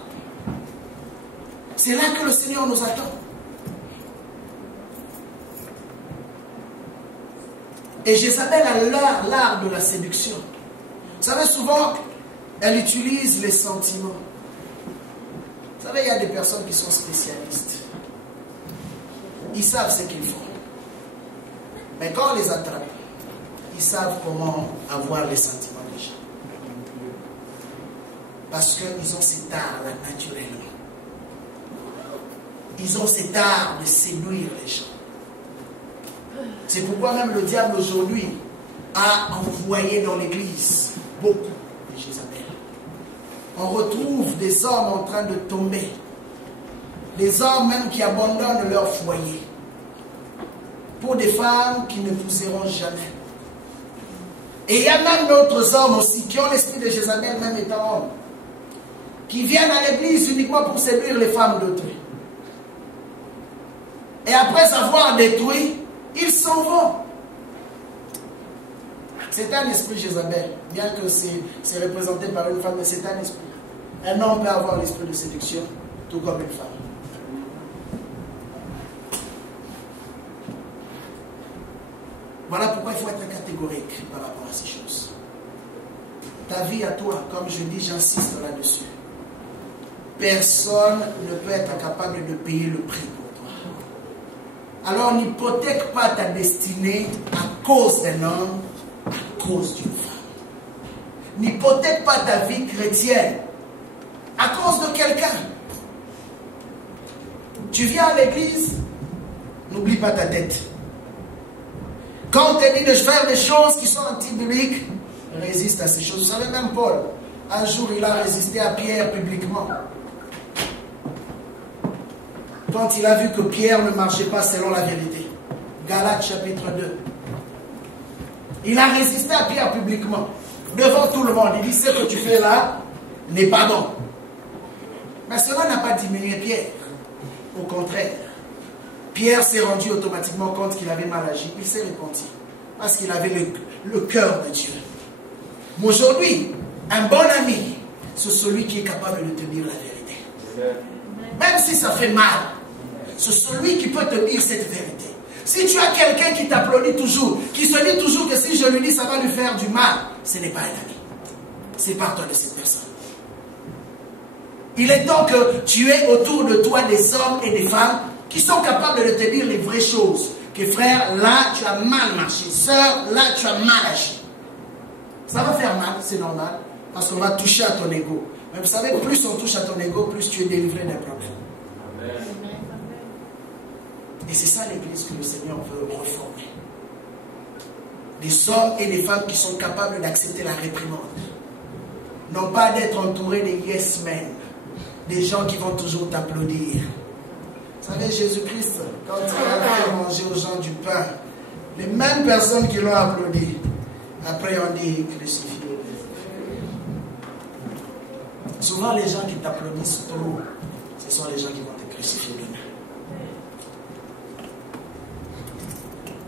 C'est là que le Seigneur nous attend. Et Jézabel a l'art de la séduction. Vous savez, souvent, elle utilise les sentiments. Vous savez, il y a des personnes qui sont spécialistes. Ils savent ce qu'ils font. Mais quand on les attrape, ils savent comment avoir les sentiments des gens. Parce qu'ils ont cet art-là naturellement. Ils ont cet art de séduire les gens. C'est pourquoi même le diable aujourd'hui a envoyé dans l'église beaucoup de Jézabel. On retrouve des hommes en train de tomber. Des hommes même qui abandonnent leur foyer. Pour des femmes qui n'épouseront jamais. Et il y a même d'autres hommes aussi qui ont l'esprit de Jézabel, même étant hommes. Qui viennent à l'église uniquement pour séduire les femmes d'autrui. Et après avoir détruit, ils s'en vont. C'est un esprit Jézabel. Bien que c'est représenté par une femme, mais c'est un esprit. Un homme peut avoir l'esprit de séduction, tout comme une femme. Voilà pourquoi il faut être catégorique par rapport à ces choses. Ta vie à toi, comme je dis, j'insiste là-dessus. Personne ne peut être capable de payer le prix pour toi. Alors n'hypothèque pas ta destinée à cause d'un homme, à cause d'une femme. N'hypothèque pas ta vie chrétienne à cause de quelqu'un. Tu viens à l'église, n'oublie pas ta dette. Quand on te dit de faire des choses qui sont anti-bibliques, résiste à ces choses. Vous savez, même Paul, un jour, il a résisté à Pierre publiquement. Quand il a vu que Pierre ne marchait pas selon la vérité. Galates chapitre 2. Il a résisté à Pierre publiquement. Devant tout le monde. Il dit, ce que tu fais là n'est pas bon. Mais cela n'a pas diminué Pierre. Au contraire. Pierre s'est rendu automatiquement compte qu'il avait mal agi. Il s'est repenti. Parce qu'il avait le cœur de Dieu. Mais aujourd'hui, un bon ami, c'est celui qui est capable de te dire la vérité. Même si ça fait mal, c'est celui qui peut te dire cette vérité. Si tu as quelqu'un qui t'applaudit toujours, qui se dit toujours que si je lui dis ça va lui faire du mal, ce n'est pas un ami. Sépare-toi de cette personne. Il est temps que tu aies autour de toi des hommes et des femmes qui sont capables de te dire les vraies choses. Que frère, là tu as mal marché. Sœur, là tu as mal agi. Ça va faire mal, c'est normal, parce qu'on va toucher à ton ego. Mais vous savez, plus on touche à ton ego, plus tu es délivré d'un problème. Et c'est ça l'église que le Seigneur veut reformer. Des hommes et des femmes qui sont capables d'accepter la réprimande. Non pas d'être entourés des yes men, des gens qui vont toujours t'applaudir. Vous savez, Jésus-Christ, quand il a fait manger aux gens du pain, les mêmes personnes qui l'ont applaudi, après on dit crucifié. Souvent les gens qui t'applaudissent trop, ce sont les gens qui vont te crucifier demain.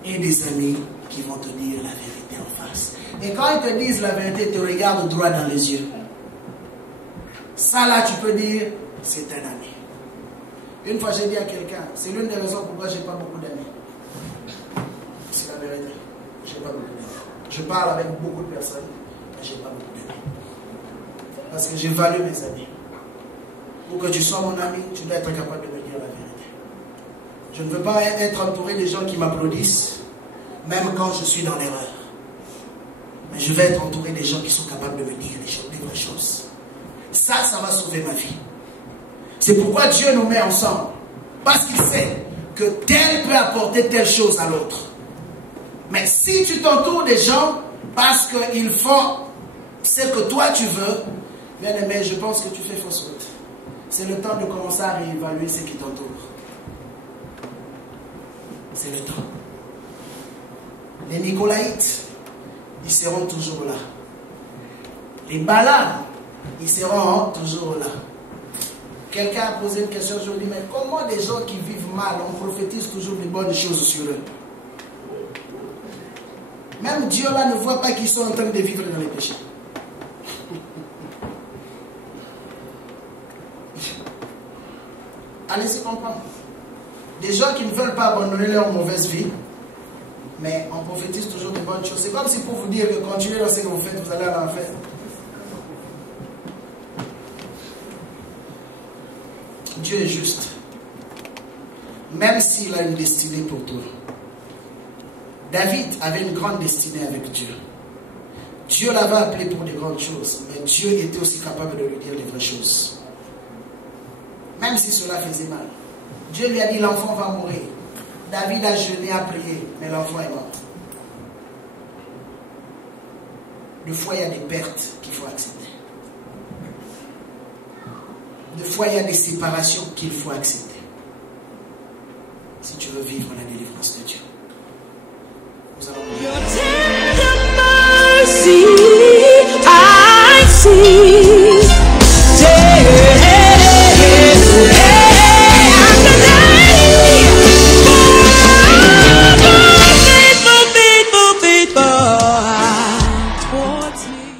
Et des amis qui vont te dire la vérité en face. Et quand ils te disent la vérité, ils te regardent droit dans les yeux. Ça là, tu peux dire, c'est un ami. Une fois, j'ai dit à quelqu'un, c'est l'une des raisons pourquoi je n'ai pas beaucoup d'amis. C'est la vérité. Je n'ai pas beaucoup d'amis. Je parle avec beaucoup de personnes, mais je n'ai pas beaucoup d'amis. Parce que j'évalue mes amis. Pour que tu sois mon ami, tu dois être capable de me dire la vérité. Je ne veux pas être entouré des gens qui m'applaudissent, même quand je suis dans l'erreur. Mais je vais être entouré des gens qui sont capables de me dire des vraies choses. Ça va sauver ma vie. C'est pourquoi Dieu nous met ensemble. Parce qu'il sait que tel peut apporter telle chose à l'autre. Mais si tu t'entoures des gens parce qu'ils font ce que toi tu veux, bien aimé, je pense que tu fais fausse route. C'est le temps de commencer à réévaluer ce qui t'entoure. C'est le temps. Les Nicolaïtes, ils seront toujours là. Les Balaam, ils seront toujours là. Quelqu'un a posé une question, je lui dis, mais comment des gens qui vivent mal, on prophétise toujours des bonnes choses sur eux? Même Dieu là ne voit pas qu'ils sont en train de vivre dans les péchés. Allez-y comprendre. Des gens qui ne veulent pas abandonner leur mauvaise vie, mais on prophétise toujours de bonnes choses. C'est comme si pour vous dire que continuez dans ce que vous faites, vous allez à l'enfer. Dieu est juste. Même s'il a une destinée pour toi. David avait une grande destinée avec Dieu. Dieu l'avait appelé pour des grandes choses, mais Dieu était aussi capable de lui dire les vraies choses. Même si cela faisait mal. Dieu lui a dit l'enfant va mourir. David a jeûné, a prié, mais l'enfant est mort. Des fois, il y a des pertes qu'il faut accepter. Des fois, il y a des séparations qu'il faut accepter. Si tu veux vivre la délivrance de Dieu. Nous allons... Your tender mercy, I see. Faithful, faithful, faithful towards me.